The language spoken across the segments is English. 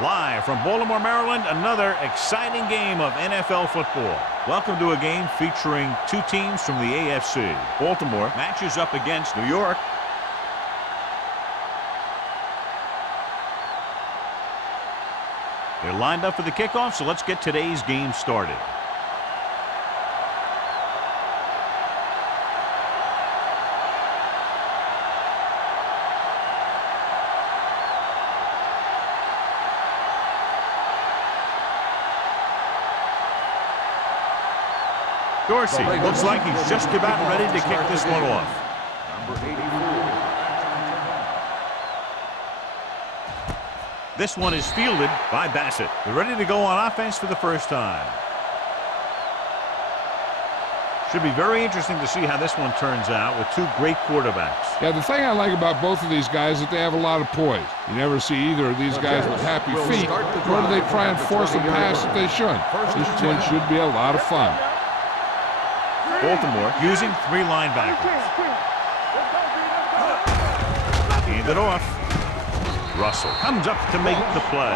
Live from Baltimore, Maryland, another exciting game of NFL football. Welcome to a game featuring two teams from the AFC. Baltimore matches up against New York. They're lined up for the kickoff, so let's get today's game started. Dorsey looks like he's just about ready to kick this one off. Number 84. This one is fielded by Bassett. They're ready to go on offense for the first time. Should be very interesting to see how this one turns out with two great quarterbacks. Yeah, the thing I like about both of these guys is that they have a lot of poise. You never see either of these guys with happy feet, nor do they try and force a pass that they shouldn't. This one should be a lot of fun. Baltimore using three linebackers. Hand it off. Russell comes up to make the play.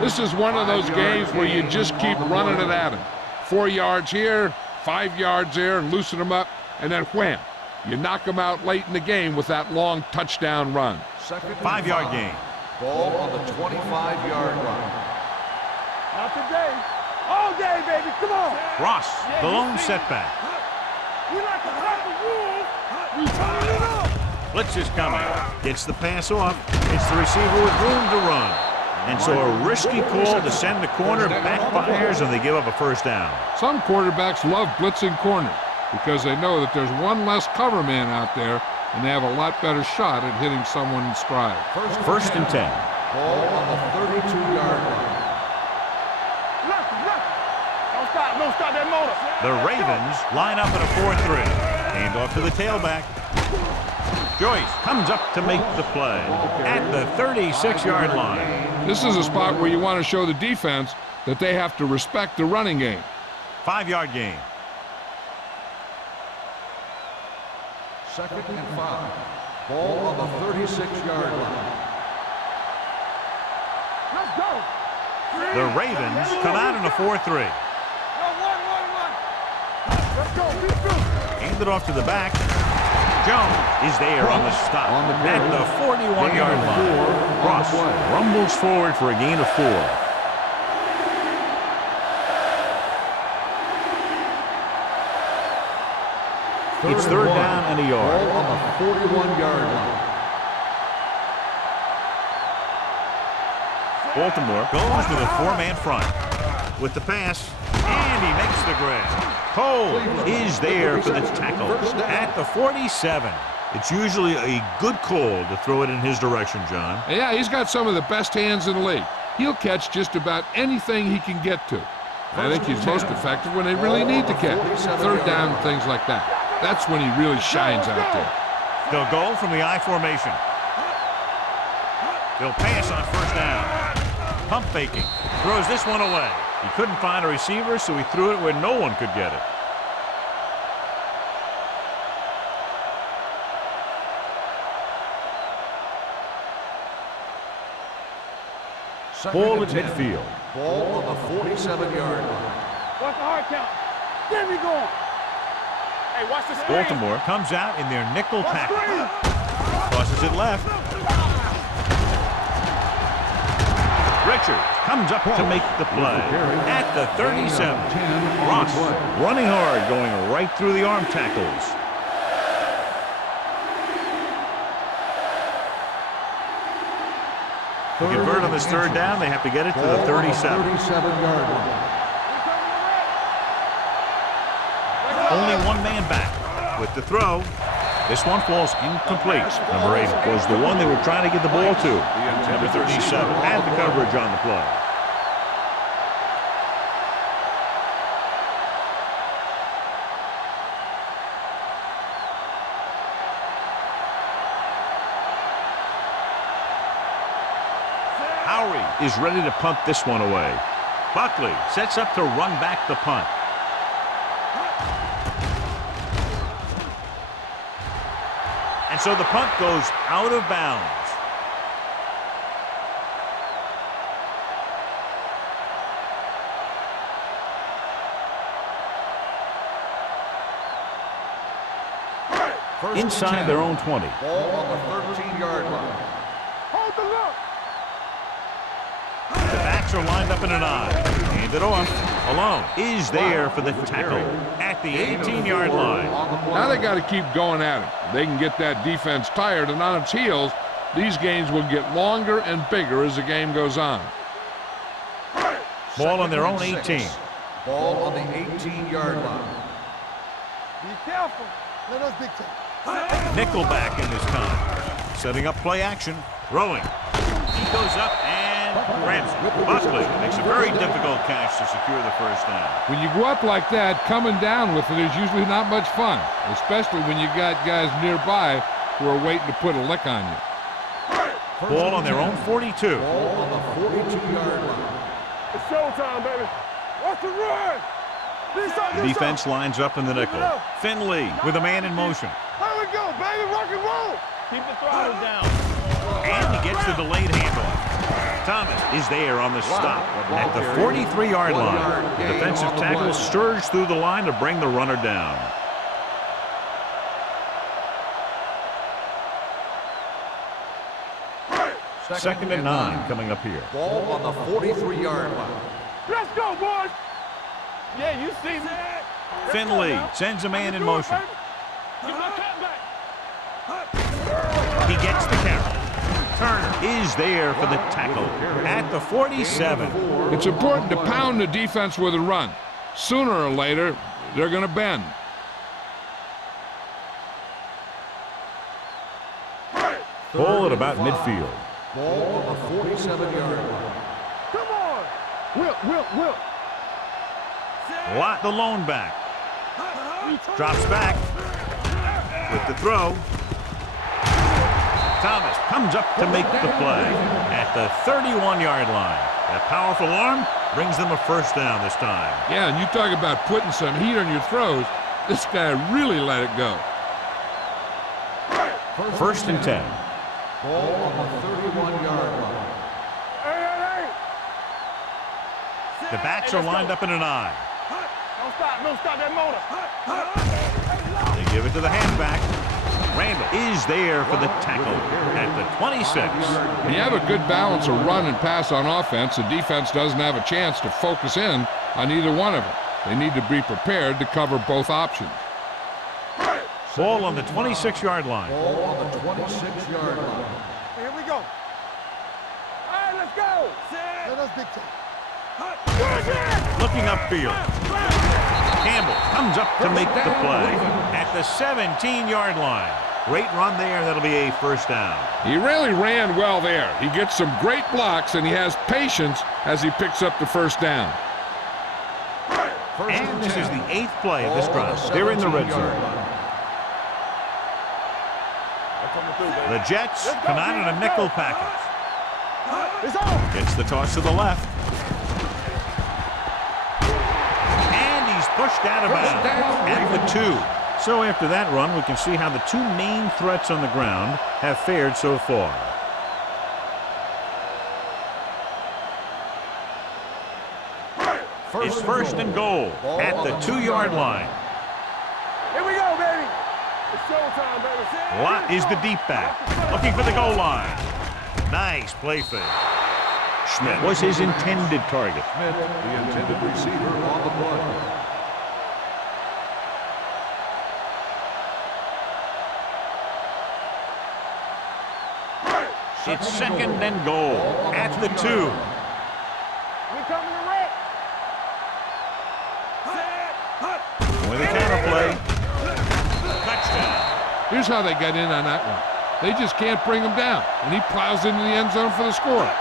This is one of those games where you just keep running it at him. 4 yards here, 5 yards there, and loosen them up, and then wham. You knock them out late in the game with that long touchdown run. 5-yard gain. Ball on the 25-yard line. Not today. All day, baby. Come on. Ross, the lone setback. We like to have the rules. We turn it up. Blitz is coming. Gets the pass off. It's the receiver with room to run. And so a risky call to send the corner backfires, and they give up a first down. Some quarterbacks love blitzing corners because they know that there's one less cover man out there, and they have a lot better shot at hitting someone in stride. First and 10. Ball on the 32-yard line. Don't stop that motor. The Ravens line up in a 4-3. Hand off to the tailback. Joyce comes up to make the play at the 36-yard line. This is a spot where you want to show the defense that they have to respect the running game. 5-yard gain. Second and 5. Ball on the 36-yard line. Let's go. The Ravens come out in a 4-3. Let's go. Be through. Hand it off to the back. Jones is there on the stop at the 41-yard line. Ross rumbles forward for a gain of 4. It's third down and a yard. Ball on the 41-yard line. Baltimore goes to the 4-man front with the pass, and he makes the grab. Cole is there for the tackle at the 47. It's usually a good call to throw it in his direction, John. Yeah, he's got some of the best hands in the league. He'll catch just about anything he can get to. I think he's most effective when they really need to catch. Third down, things like that. That's when he really shines out there. They'll go from the I formation. They'll pass on first down. Pump faking. Throws this one away. He couldn't find a receiver, so he threw it where no one could get it. Ball at midfield. Ball on the 47-yard line. Watch the hard count. There we go. Hey, watch the screen. Baltimore comes out in their nickel tackle. Tosses it left. Richards comes up to make the play at the 37. Ross running hard, going right through the arm tackles. To convert on this third down, they have to get it to the 37. 37-yard line. Only one man back with the throw. This one falls incomplete. Number 8 was the one they were trying to get the ball to. Number 37 had the coverage on the play. Howery is ready to punt this one away. Buckley sets up to run back the punt. And so the punt goes out of bounds. inside their own 20. Ball on the 13-yard line. Hold the look. The backs are lined up in an I. Hand it off. Alone is there for the tackle at the 18-yard line. Now they got to keep going at it. They can get that defense tired and on its heels. These games will get longer and bigger as the game goes on. Ball on their own 18. Ball on the 18-yard line. Be careful. Let us dictate. Nickelback in this time. Setting up play action. Throwing. He goes up and grabs it. Buckley makes a very difficult catch to secure the first down. When you go up like that, coming down with it is usually not much fun, especially when you got guys nearby who are waiting to put a lick on you. Ball on their own 42. Ball on the 42-yard line. It's showtime, baby. What's the run? The defense lines up in the nickel. Finley with a man in motion. Here we go, baby. Rock and roll. Keep the throttle down. And he gets the delayed handoff. Thomas is there on the stop at the 43-yard line. The defensive tackle stirs through the line to bring the runner down. Second and 9 coming up here. Ball on the 43-yard line. Let's go, boys. Yeah, you see me. Finley sends a man in motion. Give my cut back. He gets the carry. Turner is there for the tackle at the 47. It's important to pound the defense with a run. Sooner or later, they're going to bend. Ball at about midfield. Ball on the 47-yard line. Come on. Will. Lot the lone back. Drops back with the throw. Thomas comes up to make the play at the 31-yard line. That powerful arm brings them a first down this time. Yeah, and you talk about putting some heat on your throws. This guy really let it go. First and 10. Ball on the 31-yard line. Hey. The backs are lined up in an I. Don't stop that motor. They give it to the halfback. Randall is there for the tackle at the 26. When you have a good balance of run and pass on offense, the defense doesn't have a chance to focus in on either one of them. They need to be prepared to cover both options. Ball on the 26-yard line. Ball on the 26-yard line. Here we go. All right, let's go. Let us dictate. Looking upfield. Campbell comes up to make the play at the 17-yard line. Great run there. That'll be a first down. He really ran well there. He gets some great blocks, and he has patience as he picks up the first down. And this is the 8th play of this drive. They're in the red zone. The Jets come out in a nickel package. Gets the toss to the left. And he's pushed out of bounds at the 2. So after that run, we can see how the two main threats on the ground have fared so far. It's first and goal at the 2-yard line. Here we go, baby. It's showtime, baby. Lott is the deep back, looking for the goal line. Nice play fake. Schmidt was his intended target. Schmidt, the intended receiver on the play. It's second and goal at the 2. We coming to wreck. With a counter play. Touchdown. Here's how they got in on that one. They just can't bring him down, and he plows into the end zone for the score.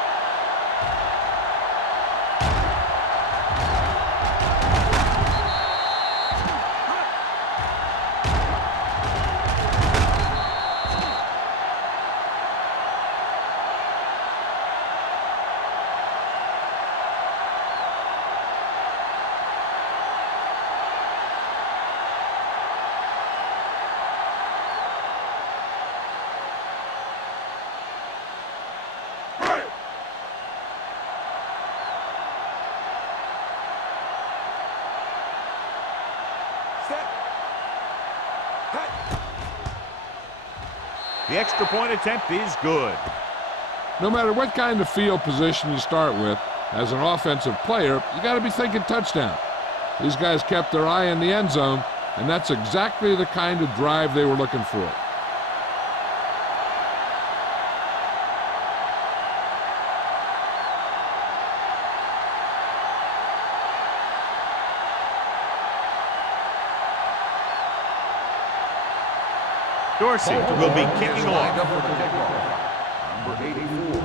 The extra point attempt is good. No matter what kind of field position you start with, as an offensive player, you got to be thinking touchdown. These guys kept their eye in the end zone, and that's exactly the kind of drive they were looking for. Dorsey will be kicking off. Number 84.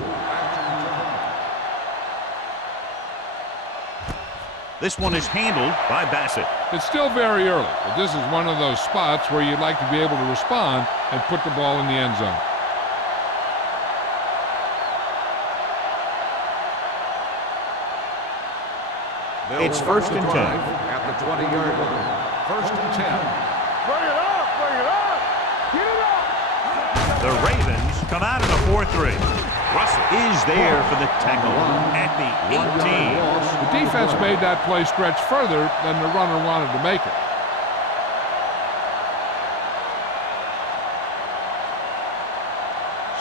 This one is handled by Bassett. It's still very early, but this is one of those spots where you'd like to be able to respond and put the ball in the end zone. It's first and 10. At the 20-yard line. First and 10. Bring it up, bring it up. Get it up. The Ravens come out in a 4-3. Russell is there for the tackle at the 18. The defense made that play stretch further than the runner wanted to make it.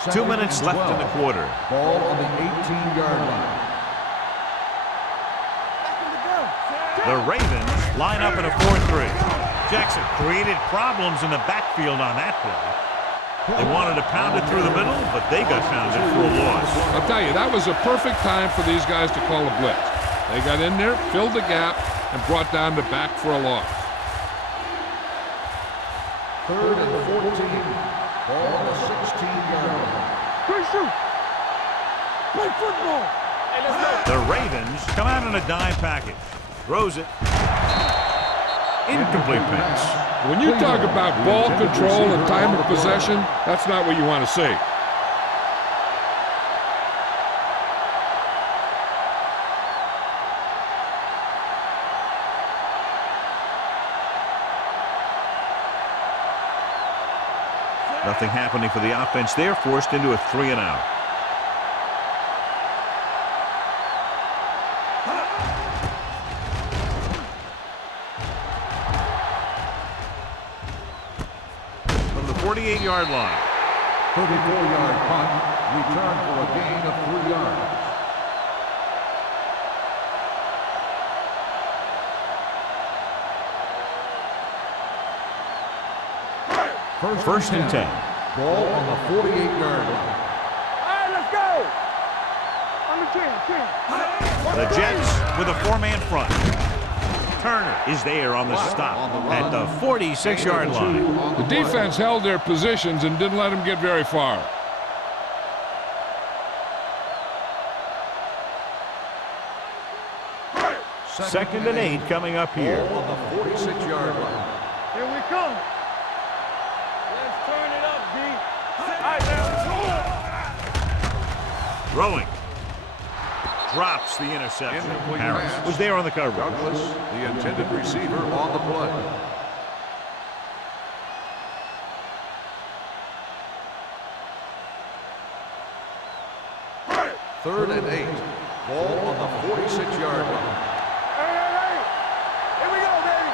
Second 2 minutes left in the quarter. Ball on the 18-yard line. The Ravens line up in a 4-3. Jackson created problems in the backfield on that play. They wanted to pound it through the middle, but they got pounded for a loss. I'll tell you, that was a perfect time for these guys to call a blitz. They got in there, filled the gap, and brought down the back for a loss. Third and 14. Ball on the 16-yard line. Good shoot. Play football. Hey, let's go. The Ravens come out in a dime package. Throws it. Incomplete pass. When you talk about ball control and time of possession, that's not what you want to see. Nothing happening for the offense there, forced into a 3-and-out. From the 48-yard line. 34-yard punt. Return for a gain of 3 yards. First and 10. Ball on the 48-yard line. All right, let's go. On the 10. The Jets with a 4-man front. Turner is there on the stop at the 46-yard line. The defense held their positions and didn't let them get very far. Second and 8 coming up here. Ball on the 46-yard line. Here we come. Let's turn it up, D. All right, now. Throwing. Drops the interception. Incomplete Harris pass. was there on the coverage. Douglas, the intended receiver, on the play. Third and 8. Ball on the 46-yard line. Hey. Here we go, baby.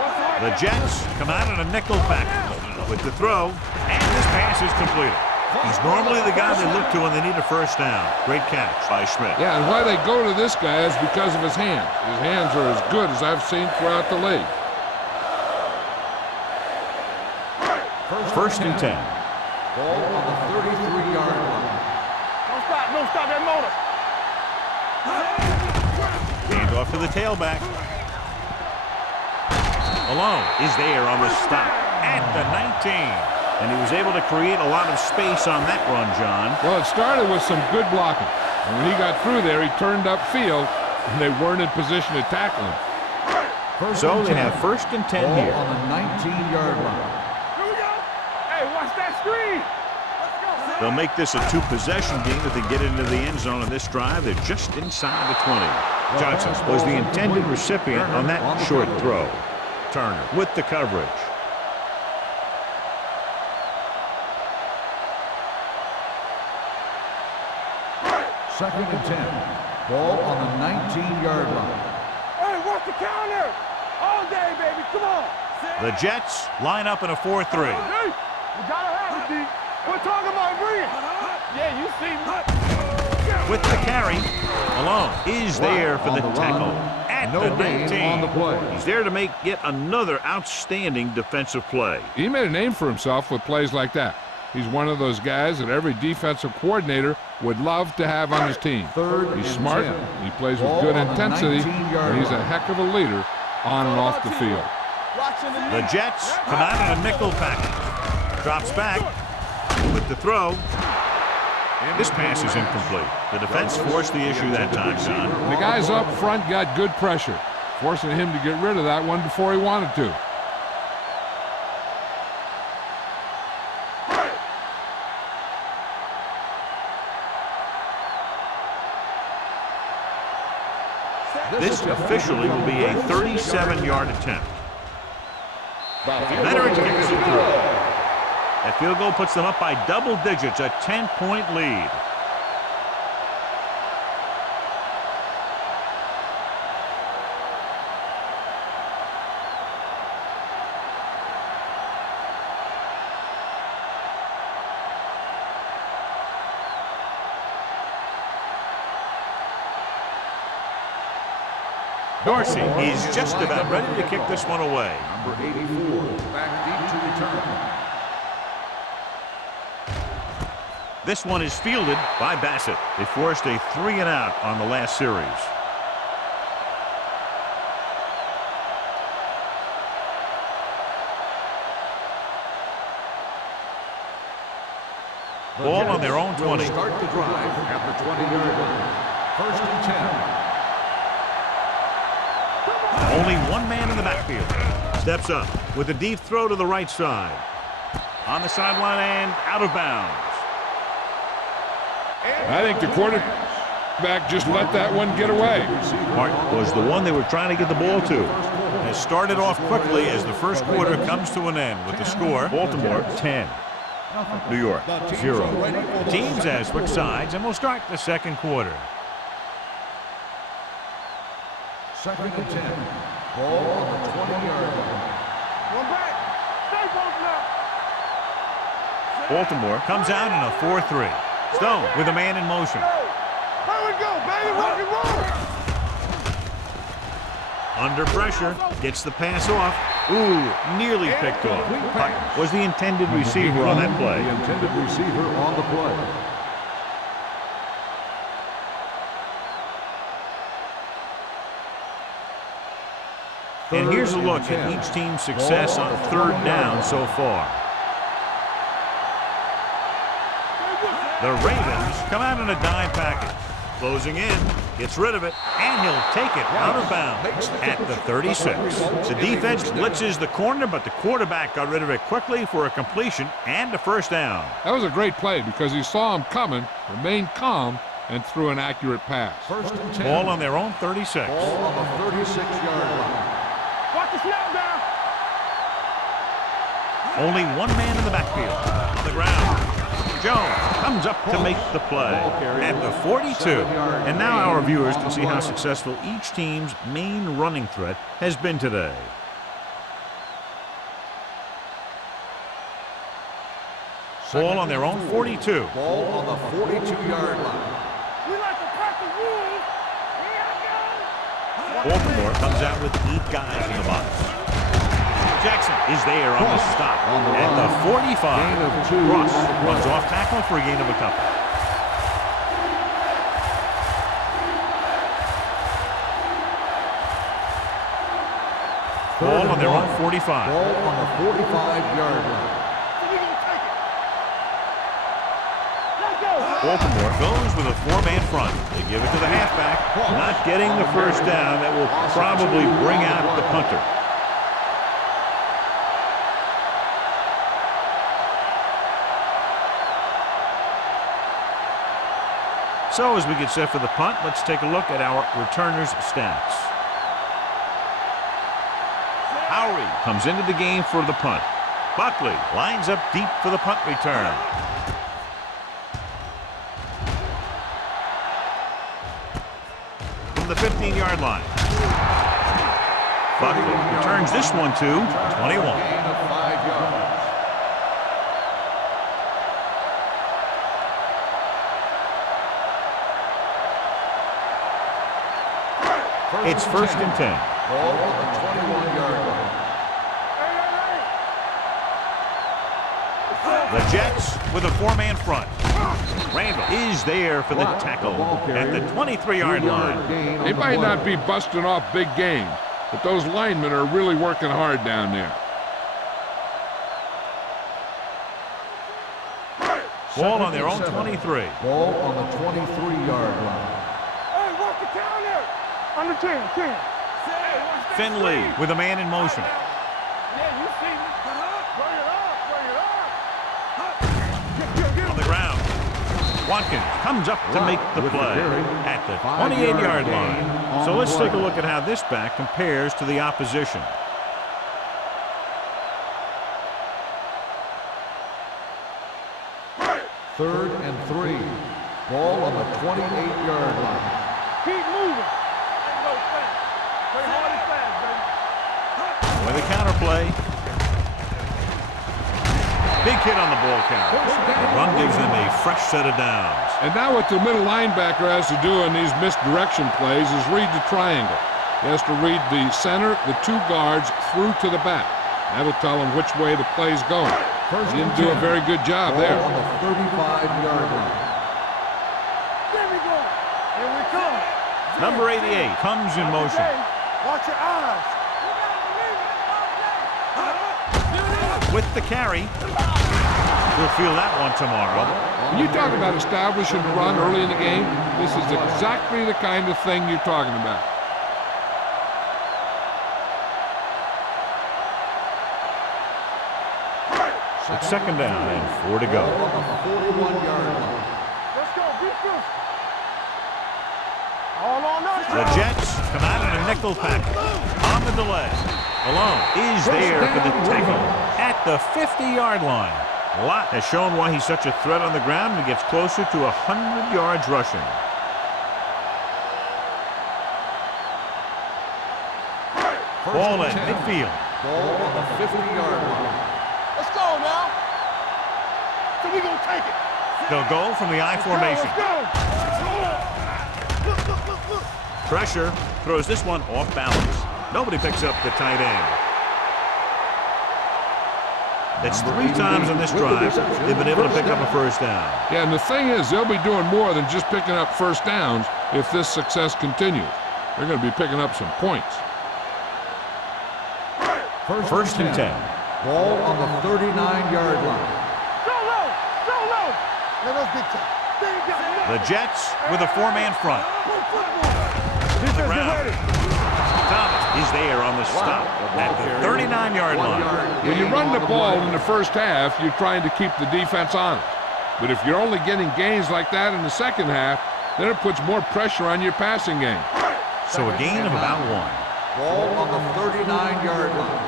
What's The Jets come out in a nickel package with the throw, and this pass is completed. He's normally the guy they look to when they need a first down. Great catch by Schmidt. Yeah, and why they go to this guy is because of his hands. His hands are as good as I've seen throughout the league. First and 10. Ball on the 33-yard line. Don't stop that motor. Hand off to the tailback. Malone is there on the stop at the 19. And he was able to create a lot of space on that run, John. Well, it started with some good blocking. And when he got through there, he turned upfield, and they weren't in position to tackle him. So they have first and 10 Ball here. on the 19-yard line. Here we go. Hey, watch that screen. Let's go. They'll make this a 2-possession game if they get into the end zone on this drive. They're just inside the 20. Johnson was the intended recipient on that short throw. Turner with the coverage. Second and 10. Ball on the 19-yard line. Hey, watch the counter. All day, baby. Come on. The Jets line up in a 4-3. Hey, you gotta have it, D. Put here. Yeah, you see me. With the carry, Malone is there for the tackle at the 19. On the play. He's there to make yet another outstanding defensive play. He made a name for himself with plays like that. He's one of those guys that every defensive coordinator would love to have on his team. He's smart, he plays with good intensity, and he's a heck of a leader on and off the field. The Jets come out in a nickel package. Drops back with the throw. This pass is incomplete. The defense forced the issue that time, John. The guys up front got good pressure, forcing him to get rid of that one before he wanted to. This officially will be a 37-yard attempt. Leonard kicks it through. That field goal puts them up by double digits, a 10-point lead. Dorsey is just about ready to kick this one away. Number 84, back deep to return. This one is fielded by Bassett. They forced a 3-and-out on the last series. Ball on their own 20. Start the drive at the 20-yard line. 1st and 10. Only one man in the backfield. Steps up with a deep throw to the right side. On the sideline and out of bounds. I think the quarterback just let that one get away. Martin was the one they were trying to get the ball to. And it started off quickly as the first quarter comes to an end with the score, Baltimore 10, New York 0. The teams have switched sides and will start the second quarter. 2nd and 10. Ball on the 20-yard line. One back. Stay both now. Baltimore comes out in a 4-3. Stone with a man in motion. Here we go, baby. Rock and roll. Under pressure, gets the pass off. Ooh, nearly picked off. Puck was the intended receiver on that play. The intended receiver on the play. And here's a look at each team's success on 3rd down so far. The Ravens come out in a dime package. Closing in, gets rid of it, and he'll take it out of bounds at the 36. The defense blitzes the corner, but the quarterback got rid of it quickly for a completion and a 1st down. That was a great play because he saw him coming, remained calm, and threw an accurate pass. 1st and 10. Ball on their own 36. Ball on the 36-yard line. Watch the snap down. Only one man in the backfield. On the ground. Jones comes up to make the play at the 42. And now our viewers can see how successful each team's main running threat has been today. Ball on their own 42. Ball on the 42-yard line. We like to practice rules. Here I go. Baltimore comes out with 8 guys in the box. Jackson is there on the stop at the 45. Ross runs off tackle for a gain of a couple. Ball on their own 45. Ball on the 45-yard line. We gonna take it. Let's go. Baltimore goes with a 4-man front. They give it to the halfback, not getting the 1st down. That will probably bring out the punter. So as we get set for the punt, let's take a look at our returners' stats. Howery comes into the game for the punt. Buckley lines up deep for the punt return. From the 15-yard line. Buckley returns this one to 21. Gain of 5 yards. It's first and 10. Ball on the 21-yard line. The Jets with a four-man front. Randall is there for the tackle at the 23-yard line. They might not be busting off big games, but those linemen are really working hard down there. Ball on their own 23. Ball on the 23-yard line. Hey, watch the counter. On the 10. Finley with a man in motion. Yeah, you see me. Bring it up. On the ground. Watkins comes up to make the play at the 28-yard line. So let's take a look at how this back compares to the opposition. Third and 3. Ball on the 28-yard line. Keep moving. Ain't no fast. Play hard and fast, baby. With a counter play. Big hit on the ball carrier. The run gives them a fresh set of downs. And now what the middle linebacker has to do in these misdirection plays is read the triangle. He has to read the center, the two guards, through to the back. That'll tell him which way the play's going. He didn't do a very good job there. Ball on the 35-yard line. There we go. Here we come. Number 88 comes in motion. Watch your eyes. With the carry. We'll feel that one tomorrow. When you talk about establishing run early in the game, this is exactly the kind of thing you're talking about. It's second down and 4 to go. Ball on the 41-yard line. Let's go. Be good. All on us. The Jets come out in a nickel package. On the delay. Malone is there for the tackle at the 50-yard line. Lott has shown why he's such a threat on the ground and gets closer to 100 yards rushing. Ball at midfield. Ball on the 50-yard line. Let's go now. So we gonna take it. They'll go from the I formation. Pressure throws this one off balance. Nobody picks up the tight end. That's 3 times on this drive they've been able to pick up a first down. Yeah, and the thing is, they'll be doing more than just picking up first downs if this success continues. They're going to be picking up some points. First and 10. Ball on the 39-yard line. Go low. Let us big time. The Jets with a 4-man front. Defense, get ground. ready. Thomas is there on the stop at the 39-yard line. When you run the ball in the first half, you're trying to keep the defense honest. But if you're only getting gains like that in the second half, then it puts more pressure on your passing game. So a gain of about 1. Ball on the 39-yard line.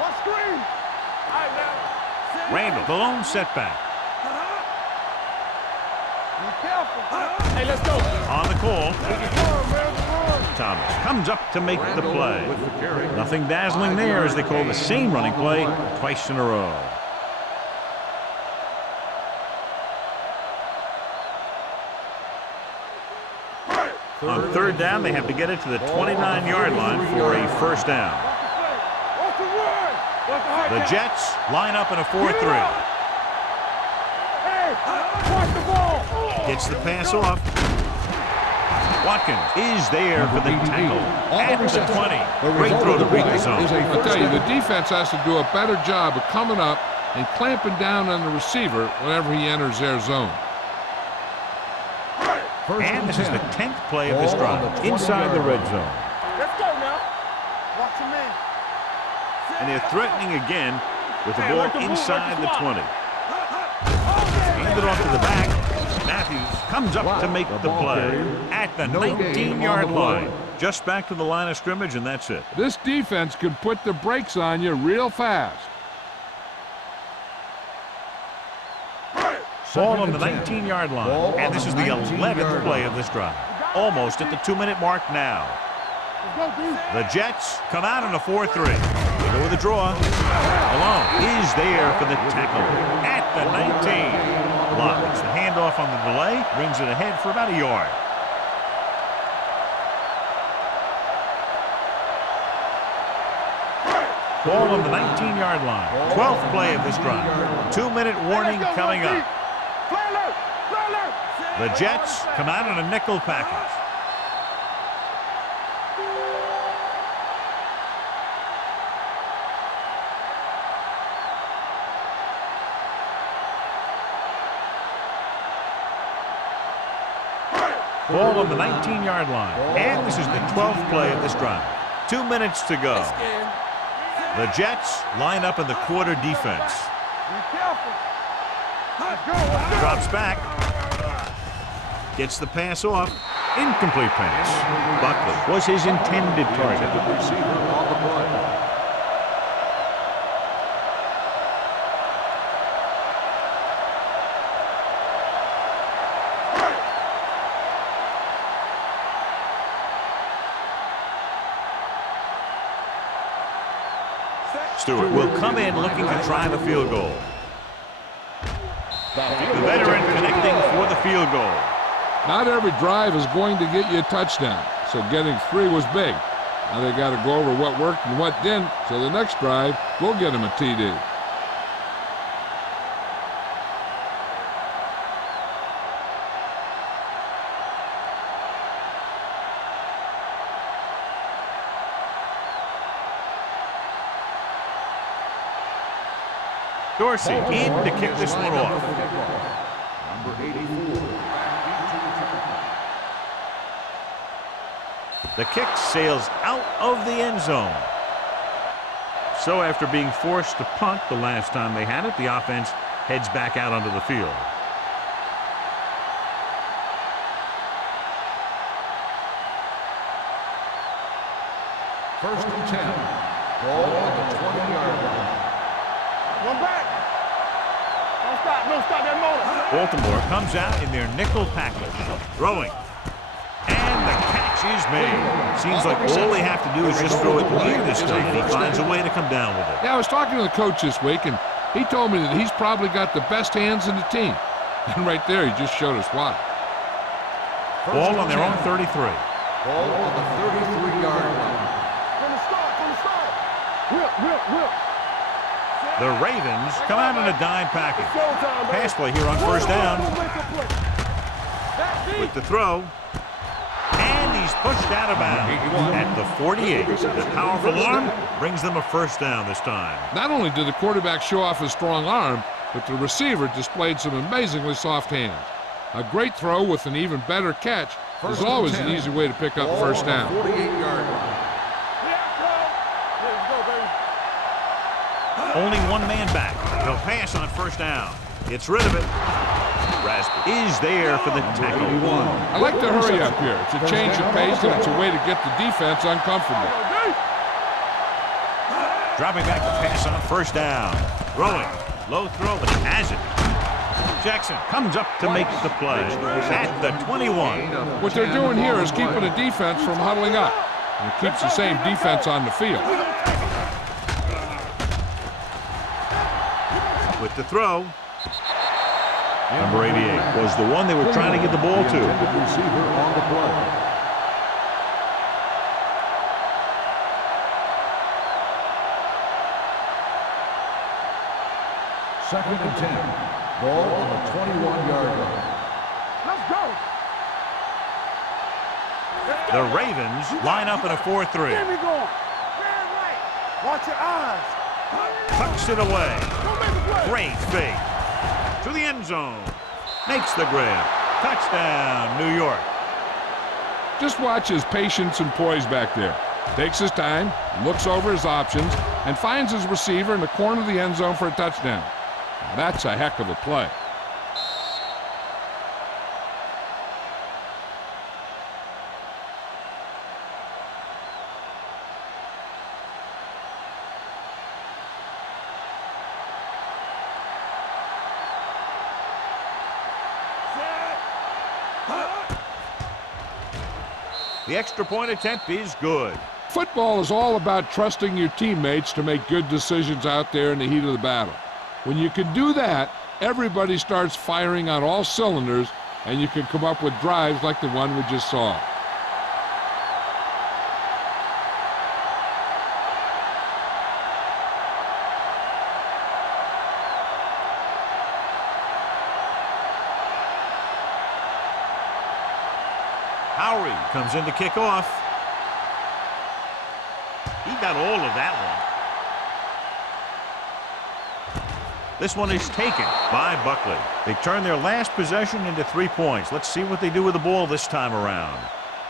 What screen? All right, now. Randall, the lone setback. Be careful. Hey, let's go. On the call, Run, man, run. Thomas comes up to make the Randall play. with the carry. Nothing dazzling there as they call the same running play twice in a row. On third down, they have to get it to the 29-yard line for a first down. What's the word? What's the hard The count? Jets line up in a 4-3. Hey, watch the ball. Gets the pass off. Watkins is there for the tackle at the 20. Great throw to beat the zone. I'll tell you, the defense has to do a better job of coming up and clamping down on the receiver whenever he enters their zone. And this is the 10th play of this drive inside the red zone. Let's go now. Watch your man. And they're threatening again with the ball inside the 20. Hand it off to the back. Matthews comes up to make the play at the 19-yard line. Just back to the line of scrimmage, and that's it. This defense could put the brakes on you real fast. Ball on the 19-yard line. And this is the 11th play of this drive. Almost at the 2-minute mark now. The Jets come out in a 4-3. They go with a draw. Malone is there for the tackle at the 19. Lott gets the handoff on the delay, brings it ahead for about a yard. Ball on the 19-yard line. 12th play of this drive. 2-minute warning coming up. The Jets come out in a nickel package. Ball on the 19-yard line. And this is the 12th play of this drive. 2 minutes to go. The Jets line up in the quarter defense. Drops back. Gets the pass off. Incomplete pass. Buckley was his intended target. Stewart will come in looking to try the field goal. The veteran connecting for the field goal. Not every drive is going to get you a touchdown, so getting 3 was big. Now they got to go over what worked and what didn't, so the next drive will get them a TD. Dorsey in to kick this one off. Number 84. The kick sails out of the end zone. So after being forced to punt the last time they had it, the offense heads back out onto the field. First and 10. Ball on the 20-yard line. One back. Don't stop that motor. Baltimore comes out in their nickel package. Throwing. And the catch is made. Seems like all they have to do is just throw it near this time, and he finds a way to come down with it. Yeah, I was talking to the coach this week, and he told me that he's probably got the best hands in the team. And right there, he just showed us why. Ball on their own 33. Ball on the 33-yard line. From the start. Whip. The Ravens come out in a dime package. Pass play here on first down. With the throw. And he's pushed out of bounds at the 48. The powerful arm brings them a first down this time. Not only did the quarterback show off his strong arm, but the receiver displayed some amazingly soft hands. A great throw with an even better catch is always an easy way to pick up first down. 48-yard line. Only one man back. He'll pass on first down. Gets rid of it. Rasp is there for the tackle. I like to hurry up here. It's a change of pace, and it's a way to get the defense uncomfortable. Dropping back to pass on first down. Throwing. Low throw, but he has it. Jackson comes up to make the play at the 21. What they're doing here is keeping the defense from huddling up. And it keeps the same defense on the field. With the throw. Number 88 was the one they were trying to get the ball to. Receiver on the play. Second and 10. Ball on the 21-yard line. Let's go. The Ravens line up in a 4-3. Get me going. Very right. Watch your eyes. Tucks it away. Don't make a play. Great fake. To the end zone. Makes the grab. Touchdown, New York. Just watch his patience and poise back there. Takes his time, looks over his options, and finds his receiver in the corner of the end zone for a touchdown. Now, that's a heck of a play. The extra point attempt is good. Football is all about trusting your teammates to make good decisions out there in the heat of the battle. When you can do that, everybody starts firing on all cylinders, and you can come up with drives like the one we just saw. Howery comes in to kick off. He got all of that one. This one is taken by Buckley. They turn their last possession into 3 points. Let's see what they do with the ball this time around.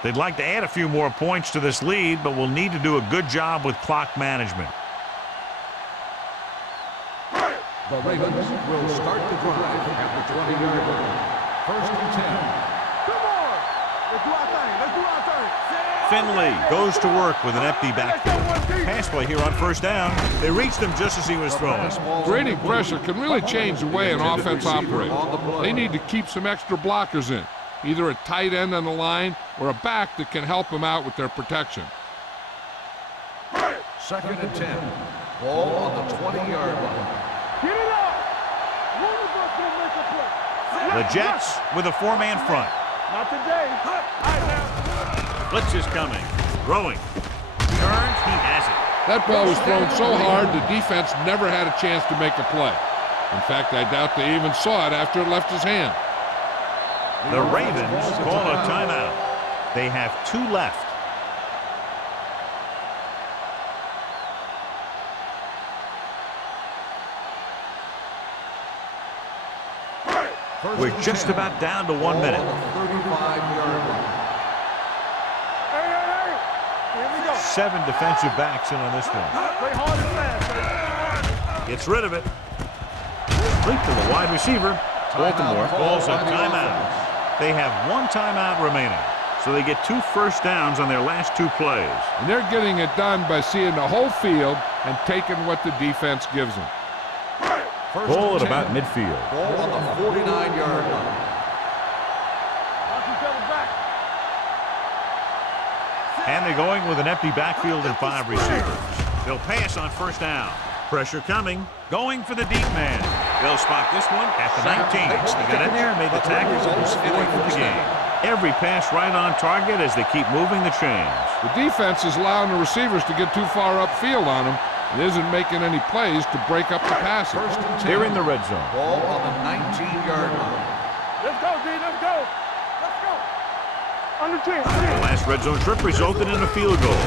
They'd like to add a few more points to this lead, but will need to do a good job with clock management. The Ravens will start the drive at the 20-yard line. 1st and 10. Come on. Let's do our thing. Let's do our thing. Finley goes to work with an empty backfield. Pass play here on 1st down. They reached him just as he was throwing. Creating pressure can really change the way an offense operates. They need to keep some extra blockers in, either a tight end on the line or a back that can help them out with their protection. 2nd and 10. Ball on the 20-yard line. Get it up. One of us will make a play. The Jets with a 4-man front. Not today. All right, now. Blitz is coming. Throwing. Turns. He has it. That ball was thrown so hard the defense never had a chance to make a play. In fact, I doubt they even saw it after it left his hand. The Ravens call a timeout. They have 2 left. We're just about down to 1 minute. 35-yard line. Hey. Here we go. 7 defensive backs in on this one. Play hard and fast, baby. Gets rid of it. Complete to the wide receiver. Baltimore calls a timeout. They have 1 timeout remaining, so they get 2 first downs on their last 2 plays. And they're getting it done by seeing the whole field and taking what the defense gives them. Ball at about midfield. Ball on the 49-yard line. Watch each other back. And they're going with an empty backfield and 5 receivers. They'll pass on 1st down. Pressure coming. Going for the deep man. They'll spot this one at the 19. They got in there and made the tackle and was away from the game. Every pass right on target as they keep moving the chains. The defense is allowing the receivers to get too far upfield on them and isn't making any plays to break up the passing. 1st and 10. They're in the red zone. Ball on the 19-yard line. Let's go, D. Let's go. Let's go. Under 10. The last red zone trip resulted in a field goal.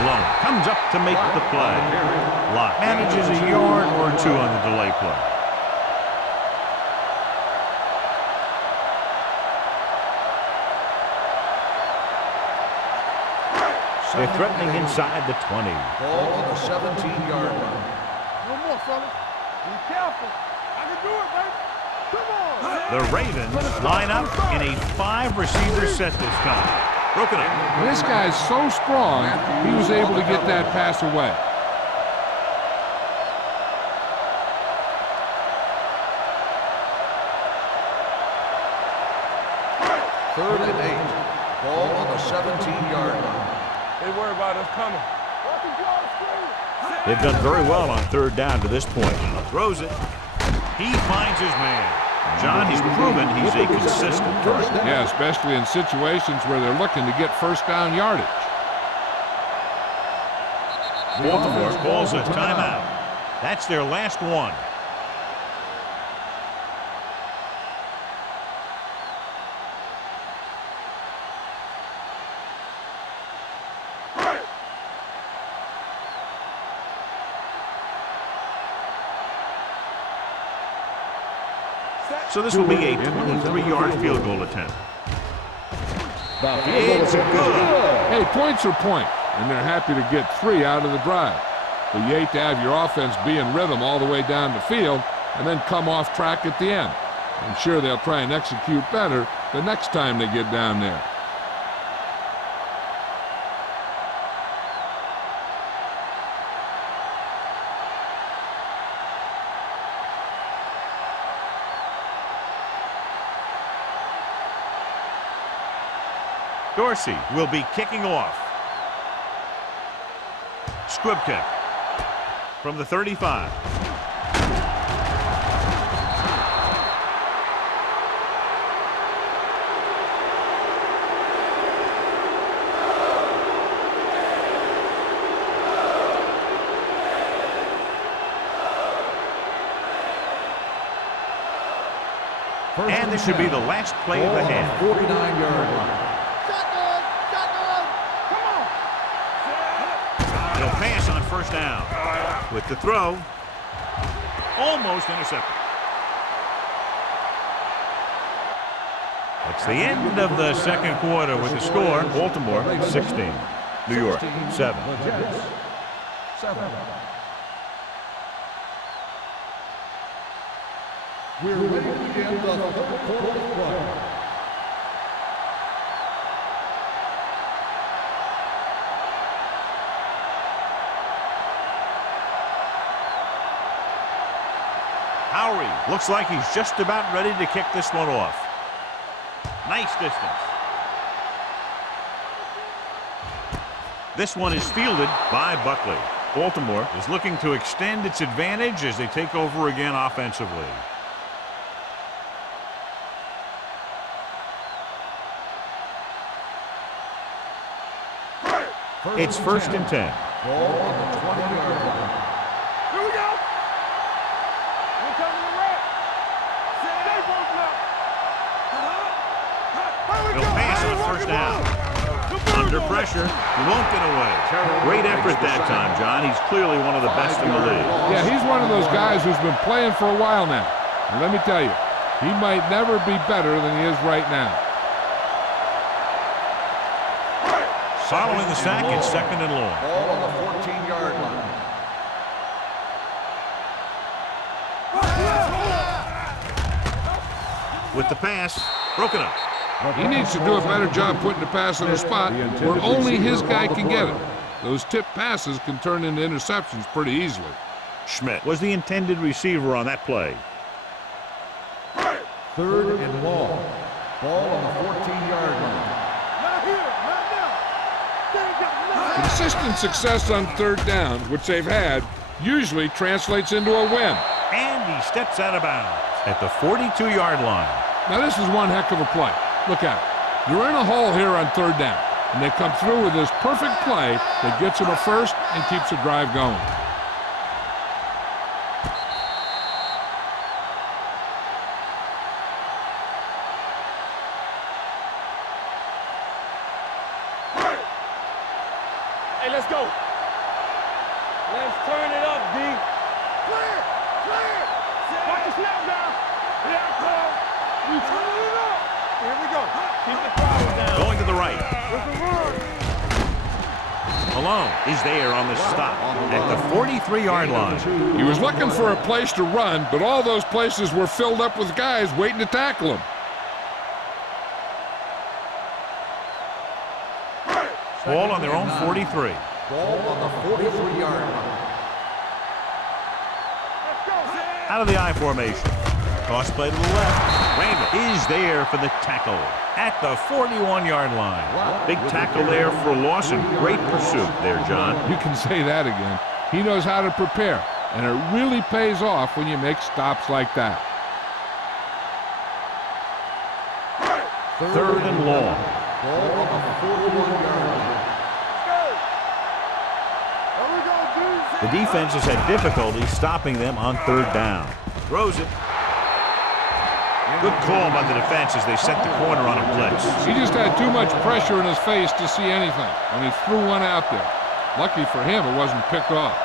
Malone comes up to make the play. Lott manages a yard or 2 on the delay play. They're threatening inside the 20. Ball on the 17-yard line. No more, fellas. Be careful. I can do it, baby. Come on. The Ravens line up in a 5-receiver set this time. Broken up. This guy's so strong, he was able to get that pass away. Third and 8. Ball on the 17-yard line. They worry about us coming. They've done very well on 3rd down to this point. Throws it. He finds his man. John, he's proven he's a consistent target. Yeah, especially in situations where they're looking to get 1st down yardage. Baltimore calls a timeout. That's their last one. So this will be a 23-yard field goal attempt. It's good. Hey, points are points, and they're happy to get 3 out of the drive. But you hate to have your offense be in rhythm all the way down the field and then come off track at the end. I'm sure they'll try and execute better the next time they get down there. Dorsey will be kicking off. Squib kick from the 35. And this should be the last play of the half. 49-yard line. He'll pass on first down. With the throw. Almost intercepted. It's the end of the second quarter with the score. Baltimore 16. New York 7. We're ready to begin the third quarter of play. Howery looks like he's just about ready to kick this one off. Nice distance. This one is fielded by Buckley. Baltimore is looking to extend its advantage as they take over again offensively. It's first and 10. Ball on the 20-yard line. Here we go. We're coming to red. Stay both up. He'll pass on first down. Under pressure, he won't get away. Great effort that time, John. He's clearly one of the best in the league. Yeah, he's one of those guys who's been playing for a while now. And let me tell you, he might never be better than he is right now. Following the sack, it's second and long. Ball on the 14-yard line. With the pass, broken up. He needs to do a better job putting the pass in a spot where only his guy can get it. Those tip passes can turn into interceptions pretty easily. Schmidt was the intended receiver on that play. Third and long. Ball on the 14-yard line. Not here. Not now. They ain't got nothing. Consistent success on third down, which they've had, usually translates into a win. And he steps out of bounds at the 42-yard line. Now this is one heck of a play. Look at it. You're in a hole here on third down, and they come through with this perfect play that gets them a first and keeps the drive going. Hey, let's go. Let's turn it up, D. Clear. Clear. Watch the snap down. Yeah, call. We turn it up. Here we go. Keep the crowd down. Going to the right. With the run. Malone is there on the stop at the 43-yard line. He was looking for a place to run, but all those places were filled up with guys waiting to tackle him. Ball on their own 43. Ball on the 43-yard line. Let's go. Out of the I formation. Toss play to the left. Randall is there for the tackle at the 41-yard line. Big tackle there for Lawson. Great pursuit there, John. You can say that again. He knows how to prepare, and it really pays off when you make stops like that. Third and long. Ball on the 41-yard line. The defense has had difficulty stopping them on third down. Throws it. Good call by the defense as they set the corner on a blitz. He just had too much pressure in his face to see anything, and he threw one out there. Lucky for him, it wasn't picked off.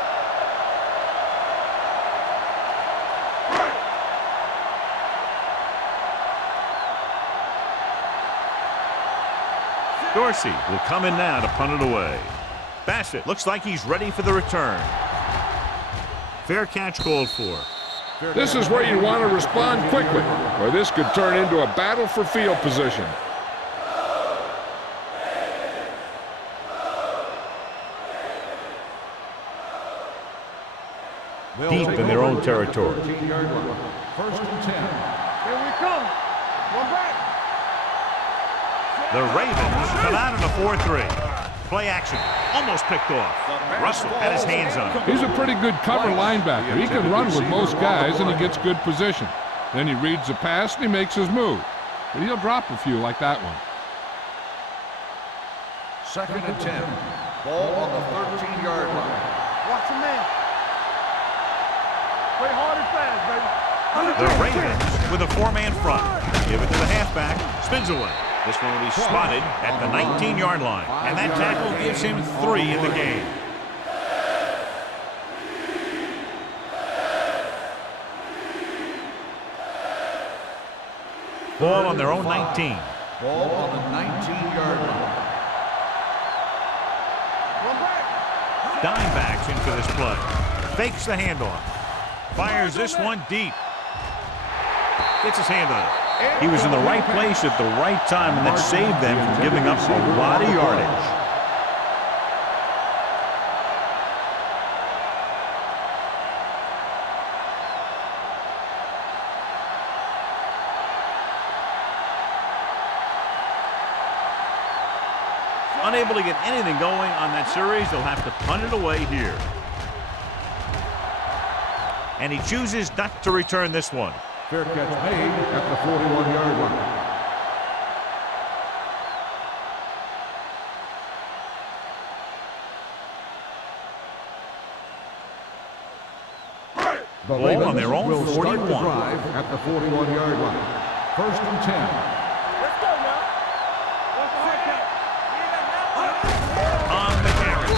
Dorsey will come in now to punt it away. Bassett looks like he's ready for the return. Fair catch called for. This is where you want to respond quickly, or this could turn into a battle for field position. Deep in their own territory. 13-yard line. First and 10. Here we come. One back. The Ravens come out in a 4-3. Play action. Almost picked off. Russell had his hands on it. He's a pretty good cover linebacker. He can run with most guys, and he gets good position. Then he reads the pass, and he makes his move. But he'll drop a few like that one. Second and 10. Ball on the 13-yard line. Watch the man. Play hard and fast, baby. The Ravens with a four-man front. Give it to the halfback. Spins away. This one will be spotted at the 19-yard line. And that tackle gives him 3 in the game. Ball on their own 19. Ball on the 19-yard line. Dime backs in for this play. Fakes the handoff. Fires this one deep. Gets his hand on it. He was in the right place at the right time, and that saved them from giving up a lot of yardage. Unable to get anything going on that series, they'll have to punt it away here. And he chooses not to return this one. Fair catch made at the 41-yard line. The Ball on their own will 41. start the drive at the 41-yard line. 1st and 10. Let's go now. On the carry.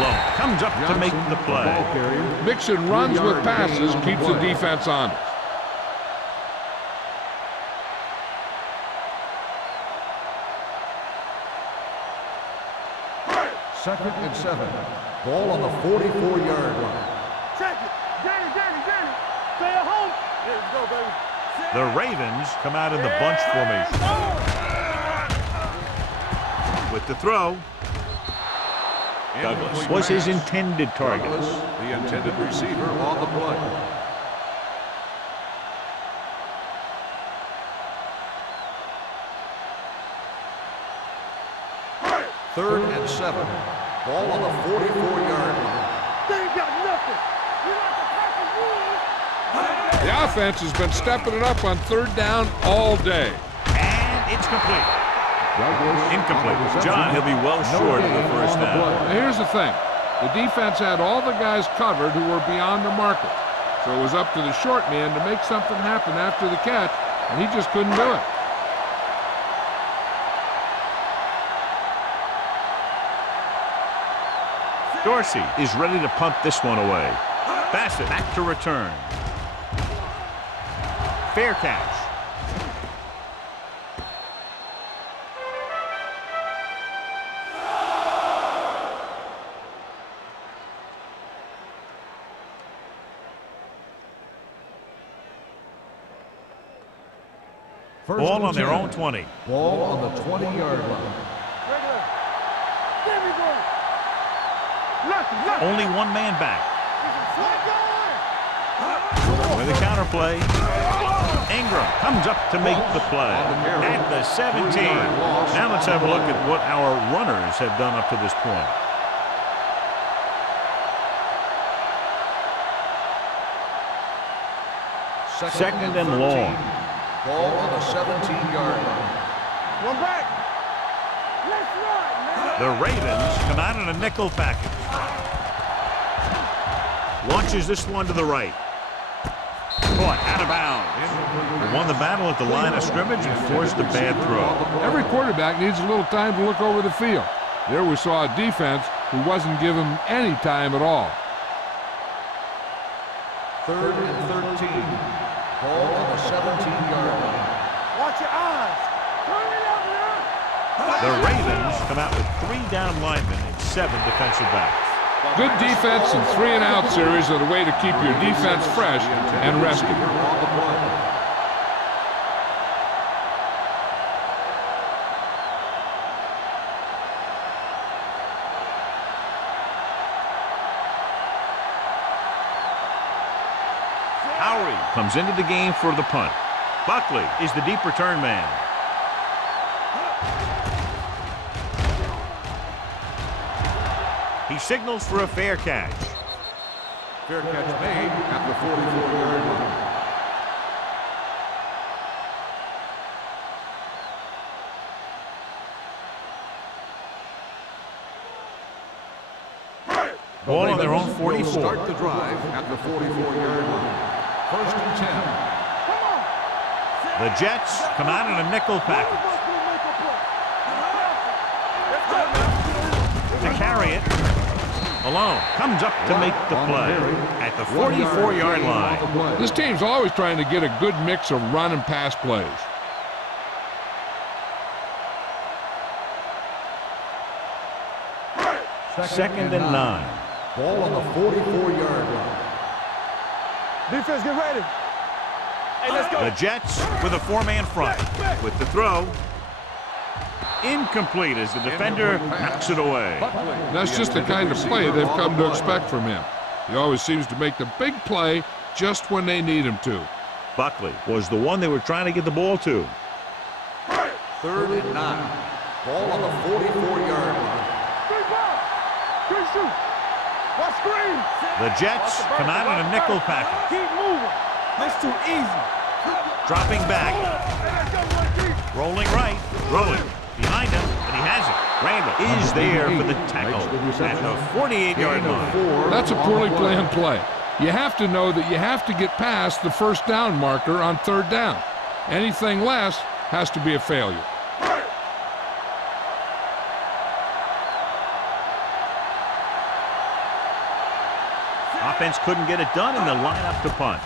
Alone. Comes up to make the play. Mixing runs with passes keeps the defense honest. Second and 7. Ball on the 44-yard line. Check it. Danny. Stay at home. Let's go, baby. The Ravens come out in the bunch formation. With the throw, Douglas was his intended target. Douglas, the intended receiver on the play. Third and 7. Ball on the 44-yard line. They ain't got nothing. We like the Packers rules. The offense has been stepping it up on 3rd down all day. And it's complete. Douglas, Incomplete. John, he'll be well short of the first down. Now, here's the thing. The defense had all the guys covered who were beyond the marker. So it was up to the short man to make something happen after the catch, and he just couldn't do it. Dorsey is ready to punt this one away. Bassett back to return. Fair catch. Ball on their own 20. Ball on the 20-yard line. Regular. There we go. Lucky. Only one man back. Going. With a counter play. Ingram comes up to make the play at the 17. Now let's have a look at what our runners have done up to this point. Second and long. Ball on the 17-yard line. One back. Let's run, man. The Ravens come out in a nickel package. Launches this one to the right. Caught out of bounds. Won the battle at the line of scrimmage and forced a bad throw. Every quarterback needs a little time to look over the field. There we saw a defense who wasn't given any time at all. 3rd and 13. Ball on the 17-yard line. Watch your eyes. Turn it up, man. The Ravens come out with 3 down linemen and 7 defensive backs. Good defense and 3-and-out series are the way to keep your defense fresh and rested. On the play. Howery comes into the game for the punt. Buckley is the deep return man. He signals for a fair catch. Fair catch made at the 44-yard line. Ball on their own Will 44. start the drive at the 44-yard line. 1st and 10. The Jets come out in a nickel package. carry it. Alone. Comes up to make the play at the 44-yard line. This team's always trying to get a good mix of run and pass plays. Second and 9. Ball on the 44-yard line. Defense, get ready. Hey, let's go. The Jets with a 4-man front. With the throw. Incomplete as the defender knocks it away. That's just the kind of play they've come to expect from him. He always seems to make the big play just when they need him to. Buckley was the one they were trying to get the ball to. 3rd and 9. Ball on the 44-yard line. Good shoot. Watch screen. The Jets come out in a nickel package. Keep moving. That's too easy. Dropping back. Rolling right. Throwing. Behind him, and he has it. Randall is there for the tackle at the 48-yard line. That's a poorly planned play. You have to know that you have to get past the first down marker on 3rd down. Anything less has to be a failure. Offense couldn't get it done, and they'll line up to punt.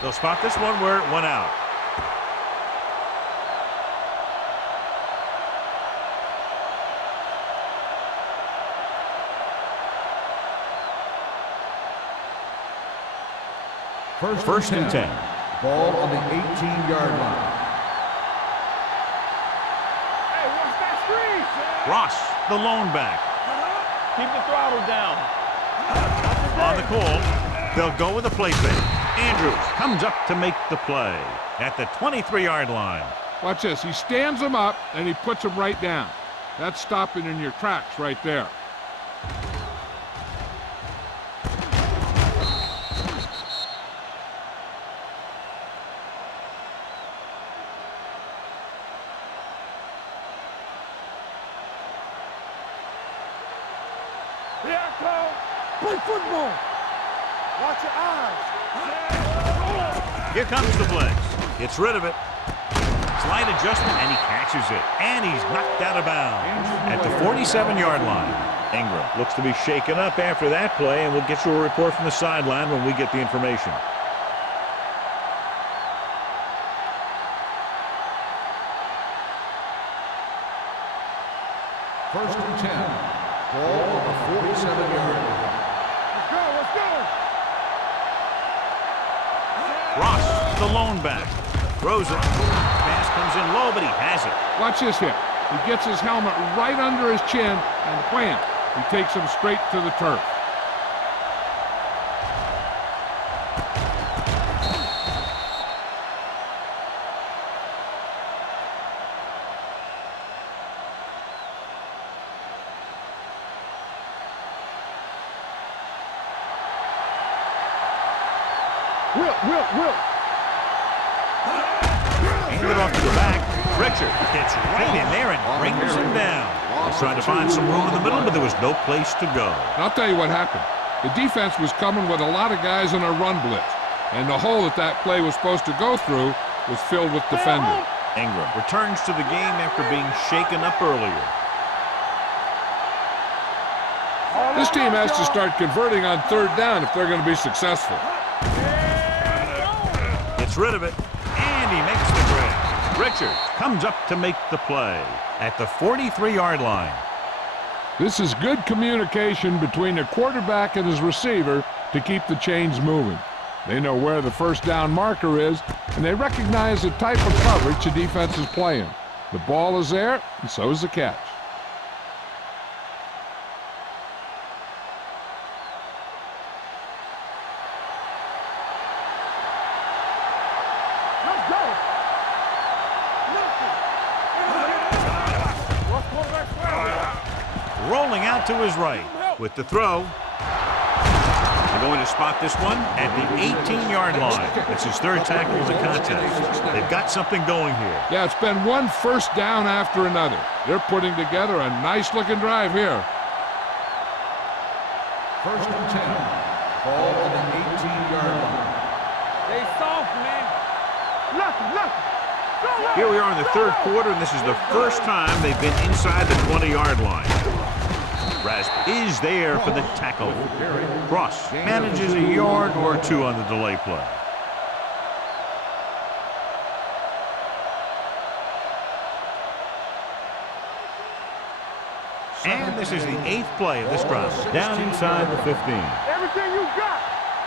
They'll spot this one where it went out. First and 10. Ball on the 18-yard line. Hey, watch that screen. Ross, the lone back. Keep the throttle down. On the call, they'll go with a play fake. Andrews comes up to make the play at the 23-yard line. Watch this. He stands him up, and he puts him right down. That's stopping in your tracks right there. Here I come. Play football. Watch your eyes. Here comes the blitz. Gets rid of it. Slight adjustment, and he catches it. And he's knocked out of bounds at the 47-yard line. Ingram looks to be shaken up after that play, and we'll get you a report from the sideline when we get the information. First and 10. Ball on the 47-yard line. Let's go. Let's go. Ross, the lone back. Throws it. Pass comes in low, but he has it. Watch this hit. He gets his helmet right under his chin, and wham, he takes him straight to the turf. Will. Hand it off to the back. Richard gets right in there and brings him down. He's trying to find some room in the middle, but there was no place to go. And I'll tell you what happened. The defense was coming with a lot of guys in a run blitz, and the hole that play was supposed to go through was filled with defenders. Ingram returns to the game after being shaken up earlier. This team has to start converting on 3rd down if they're going to be successful. Gets rid of it, and he makes the grab. Richard comes up to make the play at the 43-yard line. This is good communication between the quarterback and his receiver to keep the chains moving. They know where the first down marker is, and they recognize the type of coverage the defense is playing. The ball is there, and so is the catch. Rolling out to his right with the throw. They're going to spot this one at the 18-yard line. It's his 3rd tackle of the contest. They've got something going here. Yeah, it's been one first down after another. They're putting together a nice-looking drive here. First and 10. Ball on the 18-yard line. Stay soft, man. Nothing. Here we are in the third quarter, and this is the first time they've been inside the 20-yard line. Rasp is there for the tackle. Cross manages a yard or two on the delay play. And this is the 8th play of this drive. Down inside the 15. Everything you got.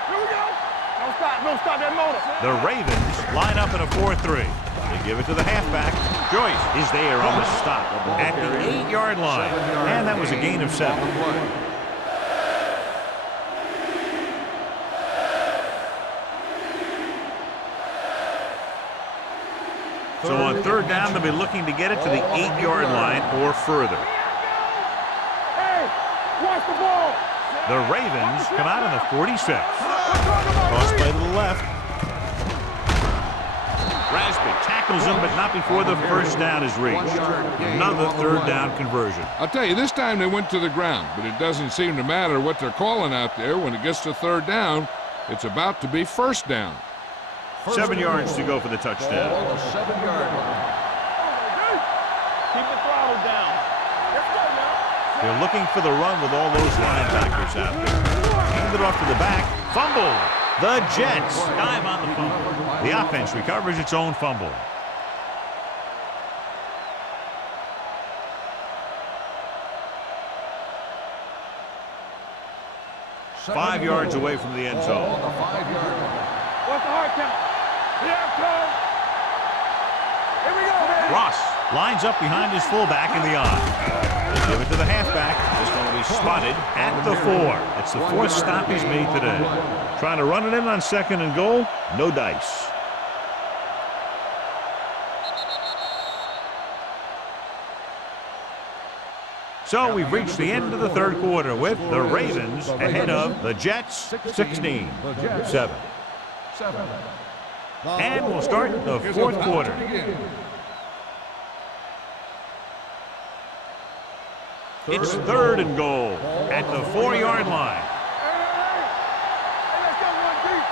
Here we go. Don't stop that motor. The Ravens line up in a 4-3. They give it to the halfback. Joyce is there on the stop at the 8-yard line. And that was a gain of 7. So on third down, they'll be looking to get it to the 8-yard line or further. Hey, watch the ball. The Ravens come out on the 46. Cross play to the left. Rasby tackles him, but not before the first down is reached. Another third down conversion. I'll tell you, this time they went to the ground, but it doesn't seem to matter what they're calling out there. When it gets to third down, it's about to be first down. 7 yards to go for the touchdown. On the 7-yard line. Keep the throttle down. Let's go now. They're looking for the run with all those linebackers out there. Hand it off to the back. Fumble. The Jets dive on the fumble. The offense recovers its own fumble. Five yards away from the end zone. On the 5-yard line. What's the hard count? Here it comes. Here we go, baby. Ross lines up behind his fullback in the eye. They give it to the halfback. This one will be spotted at the 4. It's the 4th stop he's made today. Trying to run it in on 2nd and goal. No dice. So we've reached the end of the third quarter with the Ravens ahead of the Jets 16-7. And we'll start the fourth quarter. It's 3rd and goal at the 4-yard line. Let's go one deep.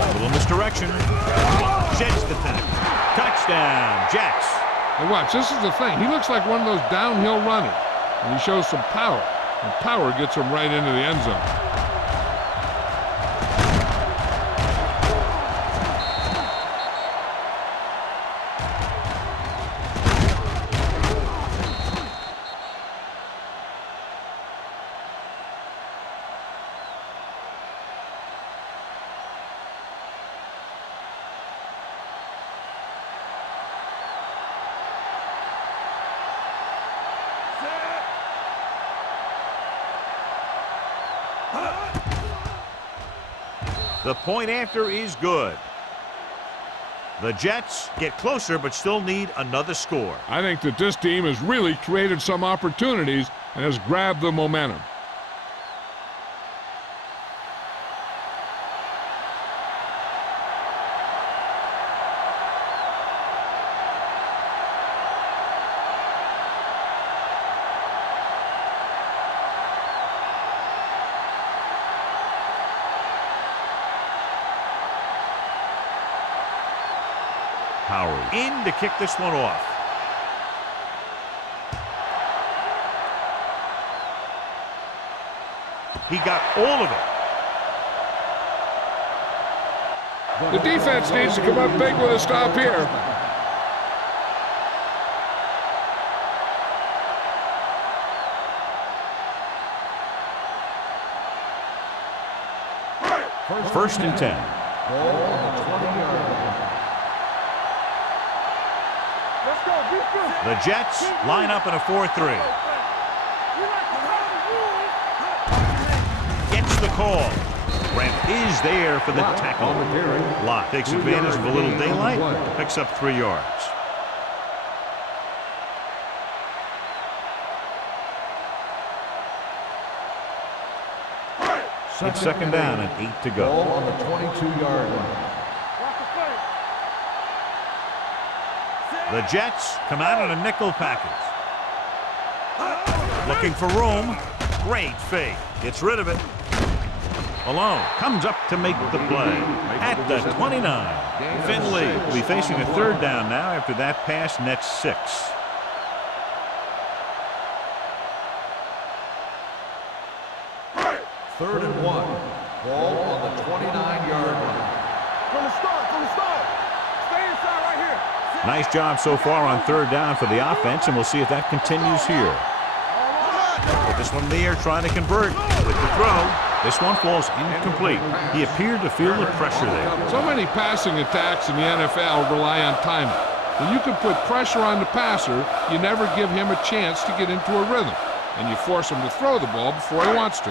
A little misdirection. Jets the tackle. Touchdown, Jets. And watch, this is the thing. He looks like one of those downhill runners, and he shows some power. And power gets him right into the end zone. The point after is good. The Jets get closer but still need another score. I think that this team has really created some opportunities and has grabbed the momentum. Howard in to kick this one off. He got all of it. The defense needs to come up big with a stop here. First and 10. Ball on the 20-yard line. Let's go, defense. The Jets line up in a 4-3. Gets the call. Brent is there for the tackle. Locke takes advantage of a little daylight, picks up 3 yards. It's second down and 8 to go. Ball on the 22-yard line. The Jets come out on a nickel package. Looking for room. Great fake. Gets rid of it. Malone comes up to make the play at the 29. Finley will be facing a third down now after that pass nets 6. Third and 1. Ball on the 29-yard line. From the start. Stay inside right here. Nice job so far on third down for the offense, and we'll see if that continues here. Put this one in the air, trying to convert with the throw. This one falls incomplete. He appeared to feel the pressure there. So many passing attacks in the NFL rely on timing. When you can put pressure on the passer, you never give him a chance to get into a rhythm, and you force him to throw the ball before he wants to.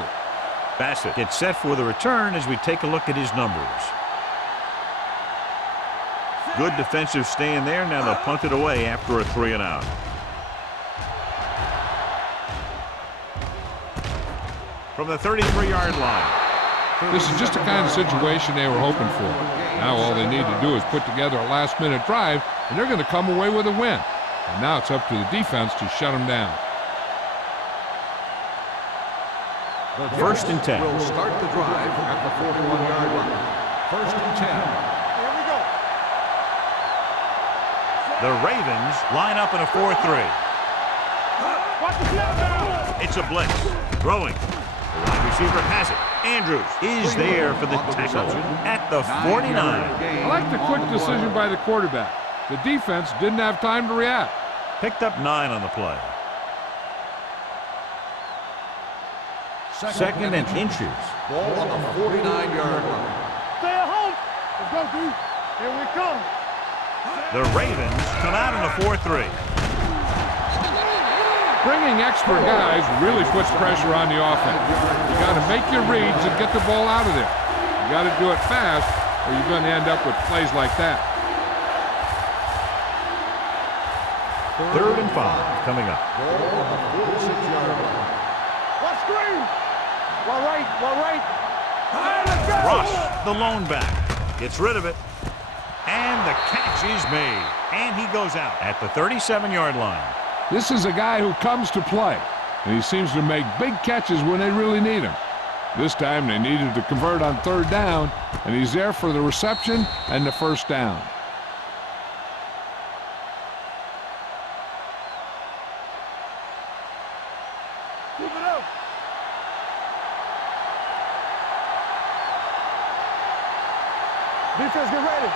Bassett gets set for the return as we take a look at his numbers. Good defensive stand there. Now they'll punt it away after a 3 and out. From the 33-yard line. This is just the kind of situation they were hoping for. Now all they need to do is put together a last-minute drive, and they're going to come away with a win. And now it's up to the defense to shut them down. First and 10. Will start the drive at the 41-yard line. First and 10. Here we go. The Ravens line up in a 4-3. Watch the snap now. It's a blitz. Throwing. The wide receiver has it. Andrews is there for the tackle at the 49. I like the quick decision by the quarterback. The defense didn't have time to react. Picked up 9 on the play. Second and inches. Ball on the 49-yard line. Stay at home. Let's go, D. Here we come. The Ravens come out in a 4-3. Bringing expert guys really puts pressure on the offense. You got to make your reads and get the ball out of there. You got to do it fast, or you're going to end up with plays like that. Third and 5 coming up. Ball on the 46-yard line. Watch screen. One right. Let's go. Ross, the lone back, gets rid of it. And the catch is made. And he goes out at the 37-yard line. This is a guy who comes to play, and he seems to make big catches when they really need him. This time they needed to convert on third down, and he's there for the reception and the first down. Keep it up. Defense, get ready.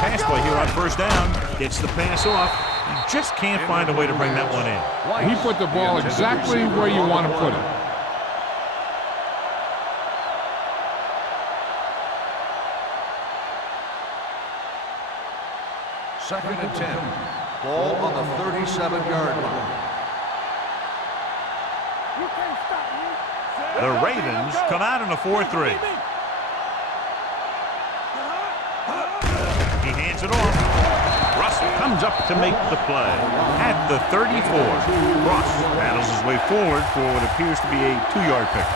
Pass play here on first down. Gets the pass off. He just can't find a way to bring that one in. He put the ball exactly where you want to put it. Second and 10. Ball on the 37-yard line. You can't stop me. The Ravens come out in a 4-3. He hands it off. Russell comes up to make the play at the 34. Ross battles his way forward for what appears to be a 2-yard pick.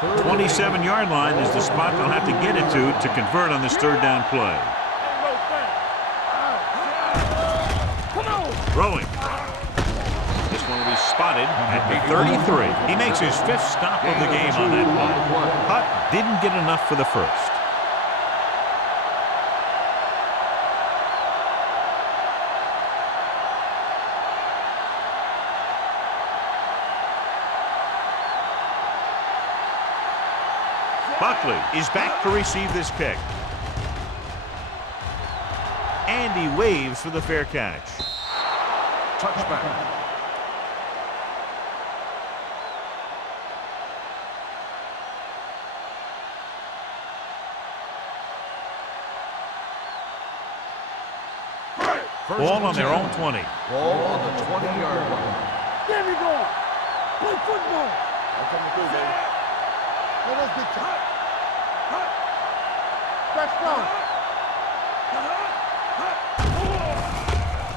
The 27-yard line is the spot they'll have to get it to convert on this third down play. Throwing. This one will be spotted at the 33. He makes his 5th stop of the game on that play. But didn't get enough for the first. Buckley is back to receive this kick. And he waves for the fair catch. Touchback. Ball on their own 20. Ball on the 20-yard line. There we go. Play football. I'm coming through, baby. Let us get tight. That's strong.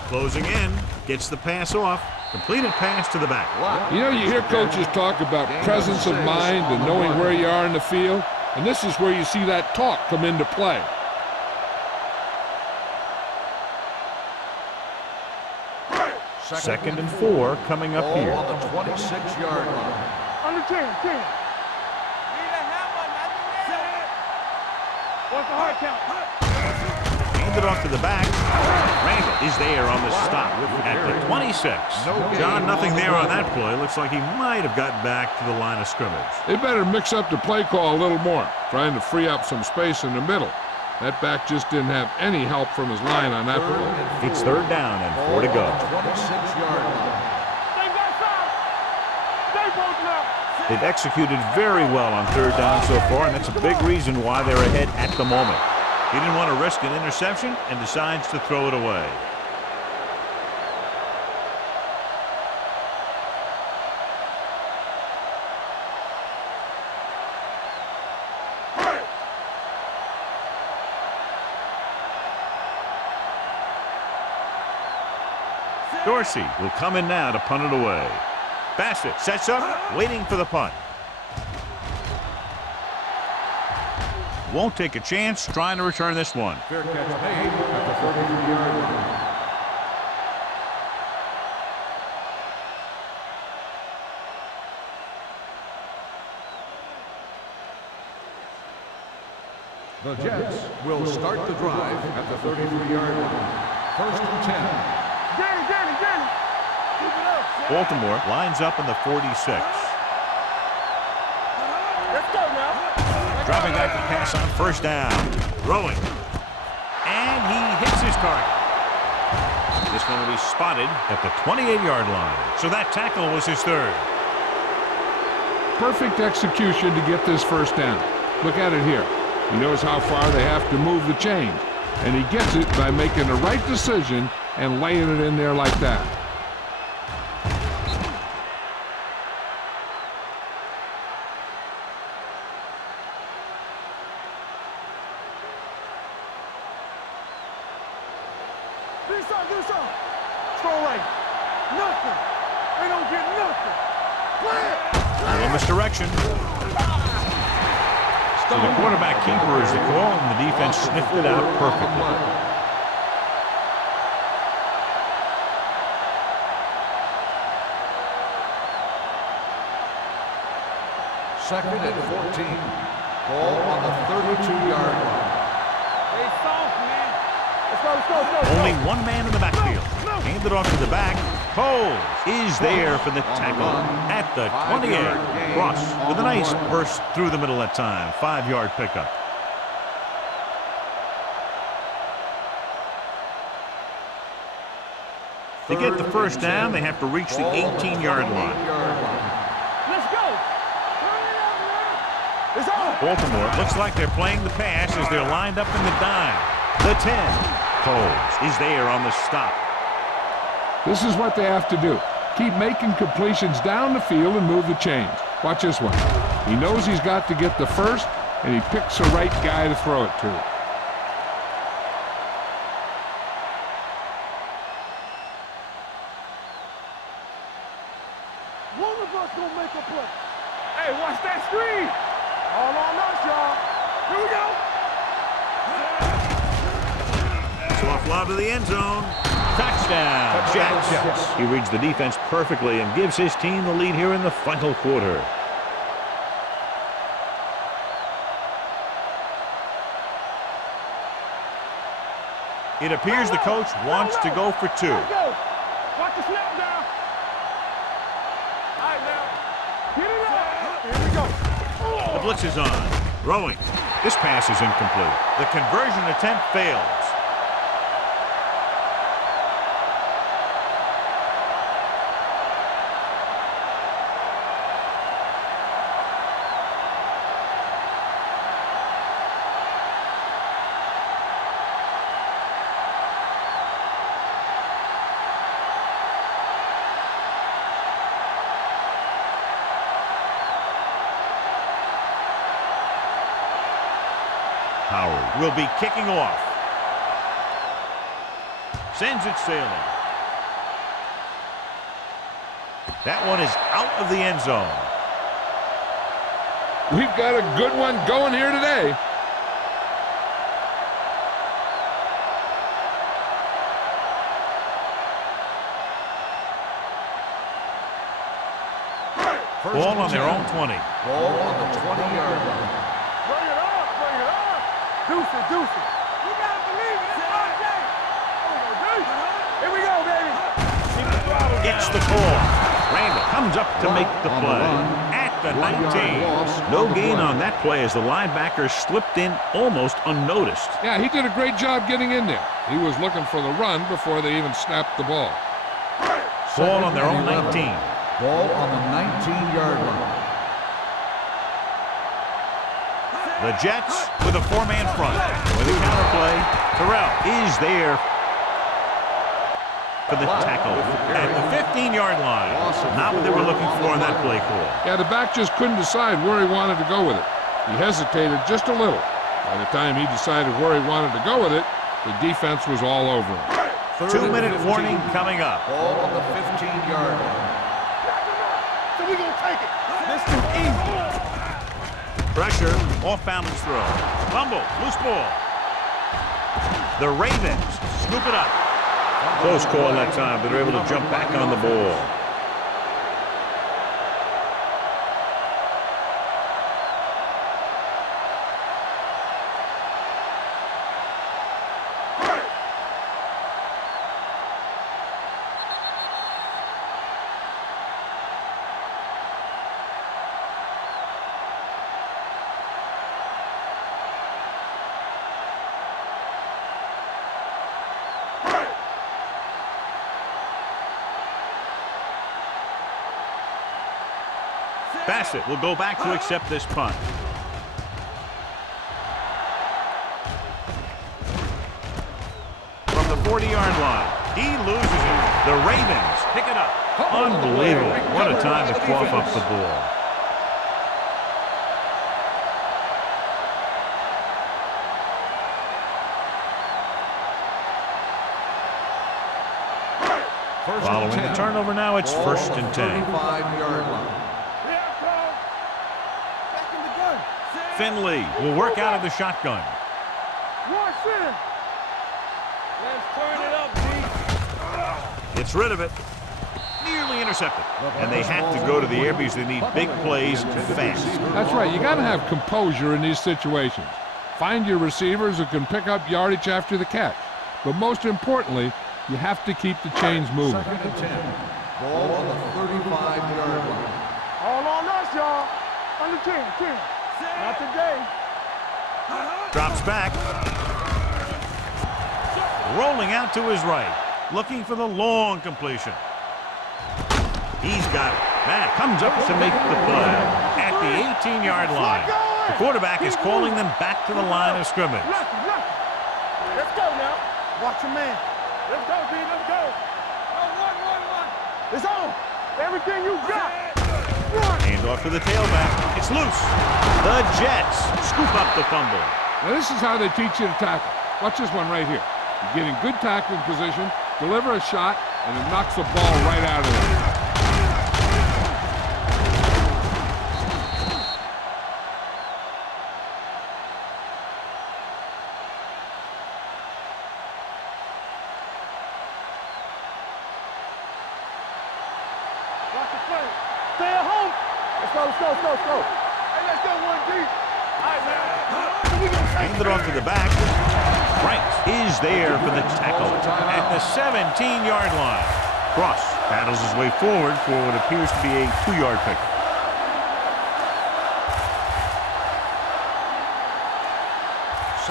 Closing in. Gets the pass off. Completed pass to the back. You know, you hear coaches talk about presence of mind and knowing where you are in the field, and this is where you see that talk come into play. Second and 4 coming up here. On the 26-yard line. Under 10, 10. Need a hammer, nothing there. What's the hard count? Handed off to the back. Randall is there on the stop at the 26. John, nothing there on that play. Looks like he might have gotten back to the line of scrimmage. They better mix up the play call a little more, trying to free up some space in the middle. That back just didn't have any help from his line on that play. It's third down and 4 to go. 26-yard line. They've executed very well on third down so far, and that's a big reason why they're ahead at the moment. He didn't want to risk an interception and decides to throw it away. Dorsey will come in now to punt it away. Bassett sets up, waiting for the punt. Won't take a chance, trying to return this one. Fair catch made at the 33-yard line. The Jets will start the drive at the 33-yard line. First and 10. Danny. Keep it up. Baltimore lines up in the 46. Let's go now. Dropping back to pass on first down. Throwing. And he hits his target. This one will be spotted at the 28-yard line. So that tackle was his third. Perfect execution to get this first down. Look at it here. He knows how far they have to move the chain. And he gets it by making the right decision and laying it in there like that. Do something. Strong right. Nothing. They don't get nothing. Play it. A little misdirection. So the quarterback keeper is the call, and the defense sniffed it out perfectly. Second and 14. Ball on the 32-yard line. They soft, man. Let's go. Only one man in the backfield. Handed off to the back. Coles is there for the tackle at the 28. Cross with a nice burst through the middle that time. 5-yard pickup. To get the first down, they have to reach the 18-yard line. Let's go. It's on. Baltimore looks like they're playing the pass as they're lined up in the dime. The 10. Coles is there on the stop. This is what they have to do. Keep making completions down the field and move the chains. Watch this one. He knows he's got to get the first, and he picks the right guy to throw it to. One of us gonna make a play. Hey, watch that screen. All on us, y'all. Here we go. So a fly to the end zone. Touchdown, Jets. He reads the defense perfectly and gives his team the lead here in the final quarter. It appears the coach wants to go for two. Watch the snap down. All right, now. Get it up. Here we go. The blitz is on. Throwing. This pass is incomplete. The conversion attempt fails. Howard will be kicking off. Sends it sailing. That one is out of the end zone. We've got a good one going here today. Ball on their own 20. Ball on the 20-yard line. Bring it on, bring it on. Deuce it, deuce it. You gotta believe it. It's our day. Here we go, baby. Gets the call. Randall comes up to make the play. At the 19. No gain on that play as the linebacker slipped in almost unnoticed. Yeah, he did a great job getting in there. He was looking for the run before they even snapped the ball. Ball on their own 19. Ball on the 19-yard line. The Jets with a four-man front. With a counterplay, Terrell is there for the tackle at the 15-yard line. Not what they were looking for in that play call. Yeah, the back just couldn't decide where he wanted to go with it. He hesitated just a little. By the time he decided where he wanted to go with it, the defense was all over him. 2-minute warning coming up. Ball on the 15-yard line. So we're going to take it. This is easy. Pressure, off-balance throw. Fumble, loose ball. The Ravens scoop it up. Close call that time, but they're able to jump back on the ball. Bassett will go back to accept this punt. From the 40-yard line, he loses it. The Ravens pick it up. Unbelievable. What a time to cough up the ball. Following the turnover now, it's 1st and 10. 35-yard line. Finley will work out of the shotgun. Let's turn it up, D. Gets rid of it. Nearly intercepted. And they have to go to the air because they need big plays fast. That's right. You got to have composure in these situations. Find your receivers who can pick up yardage after the catch. But most importantly, you have to keep the chains moving. 2nd and 10. Ball on the 35-yard line. All on us, y'all. On the 10. Not today. Drops back. Rolling out to his right. Looking for the long completion. He's got it. Matt comes up to make the play at the 18-yard line. The quarterback is calling them back to the line of scrimmage. Let's go now. Watch your man. Let's go, D. Let's go. One. It's on. Everything you got. Hand off to the tailback. It's loose. The Jets scoop up the fumble. Now this is how they teach you to tackle. Watch this one right here. You get in good tackling position, deliver a shot, and it knocks the ball right out of there. Watch the play. Stay at home. Let's go. Hey, let's go, 1D. All right, man. Hand it off to the back. Franks is there for the tackle at the 17-yard line. Cross paddles his way forward for what appears to be a 2-yard pick.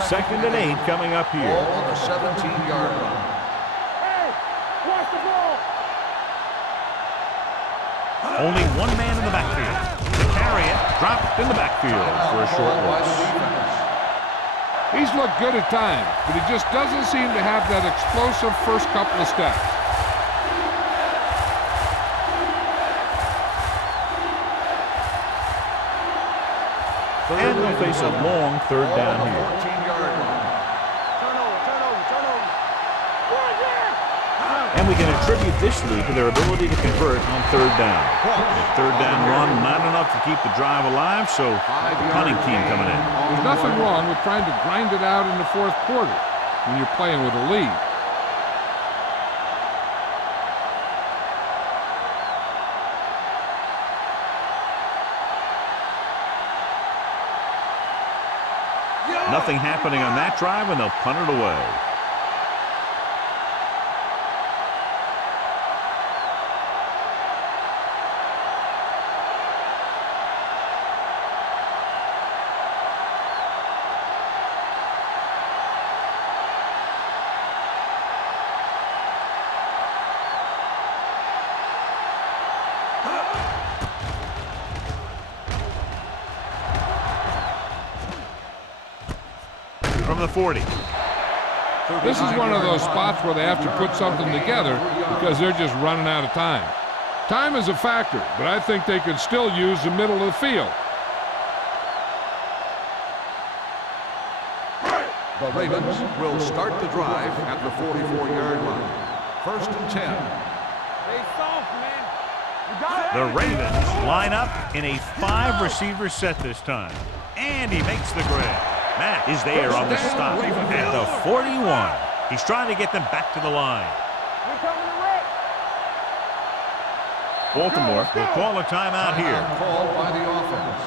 Second and 8 coming up here. Ball on the 17-yard line. Hey, watch the ball. Only one man in the backfield. To carry it, dropped in the backfield for a short Ball by the loss. defense. He's looked good at times, but he just doesn't seem to have that explosive first couple of steps. And they'll face a long third down here. 14-yard line. Turnover. And we can attribute this lead to their ability to convert on third down. The third down run, not enough to keep the drive alive, so the punting team coming in. There's nothing wrong with trying to grind it out in the fourth quarter when you're playing with a lead. Nothing happening on that drive, and they'll punt it away. From the 40. This is one of those spots where they have to put something together because they're just running out of time. Time is a factor, but I think they could still use the middle of the field. The Ravens will start the drive at the 44-yard line. 1st and 10. Stay soft, man. You got it. The Ravens line up in a 5-receiver set this time. And he makes the grab. Matt is there on the stop at the 41. He's trying to get them back to the line. We're coming to wreck. Baltimore will call a timeout here. Timeout called by the offense.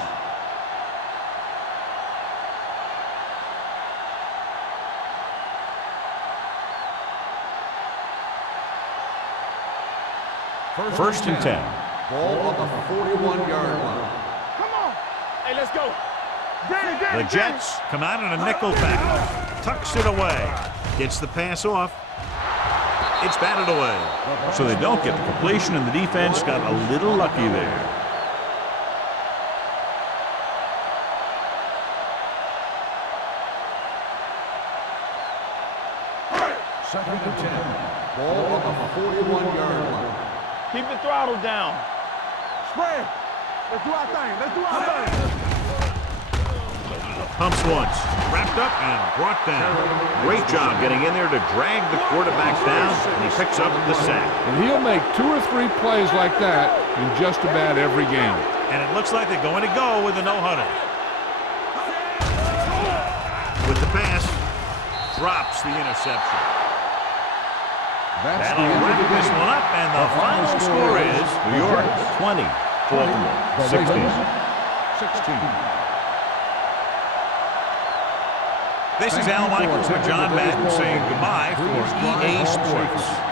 First and 10. Ball on the 41-yard line. Come on. Hey, let's go. The Jets come out in a nickel package. Tucks it away. Gets the pass off. It's batted away. So they don't get the completion, and the defense got a little lucky there. Second and 10. Ball on the 41-yard line. Keep the throttle down. Spread. Let's do our thing. Let's do our thing. Pumps once, wrapped up and brought down. Great job getting in there to drag the quarterback down, and he picks up the sack. And he'll make 2 or 3 plays like that in just about every game. And it looks like they're going to go with the no-huddle. With the pass, drops the interception. That's That'll wrap this one up, and the final score is New York 20, Baltimore 16. 16. This is Al Michaels with John Madden saying goodbye for EA Sports.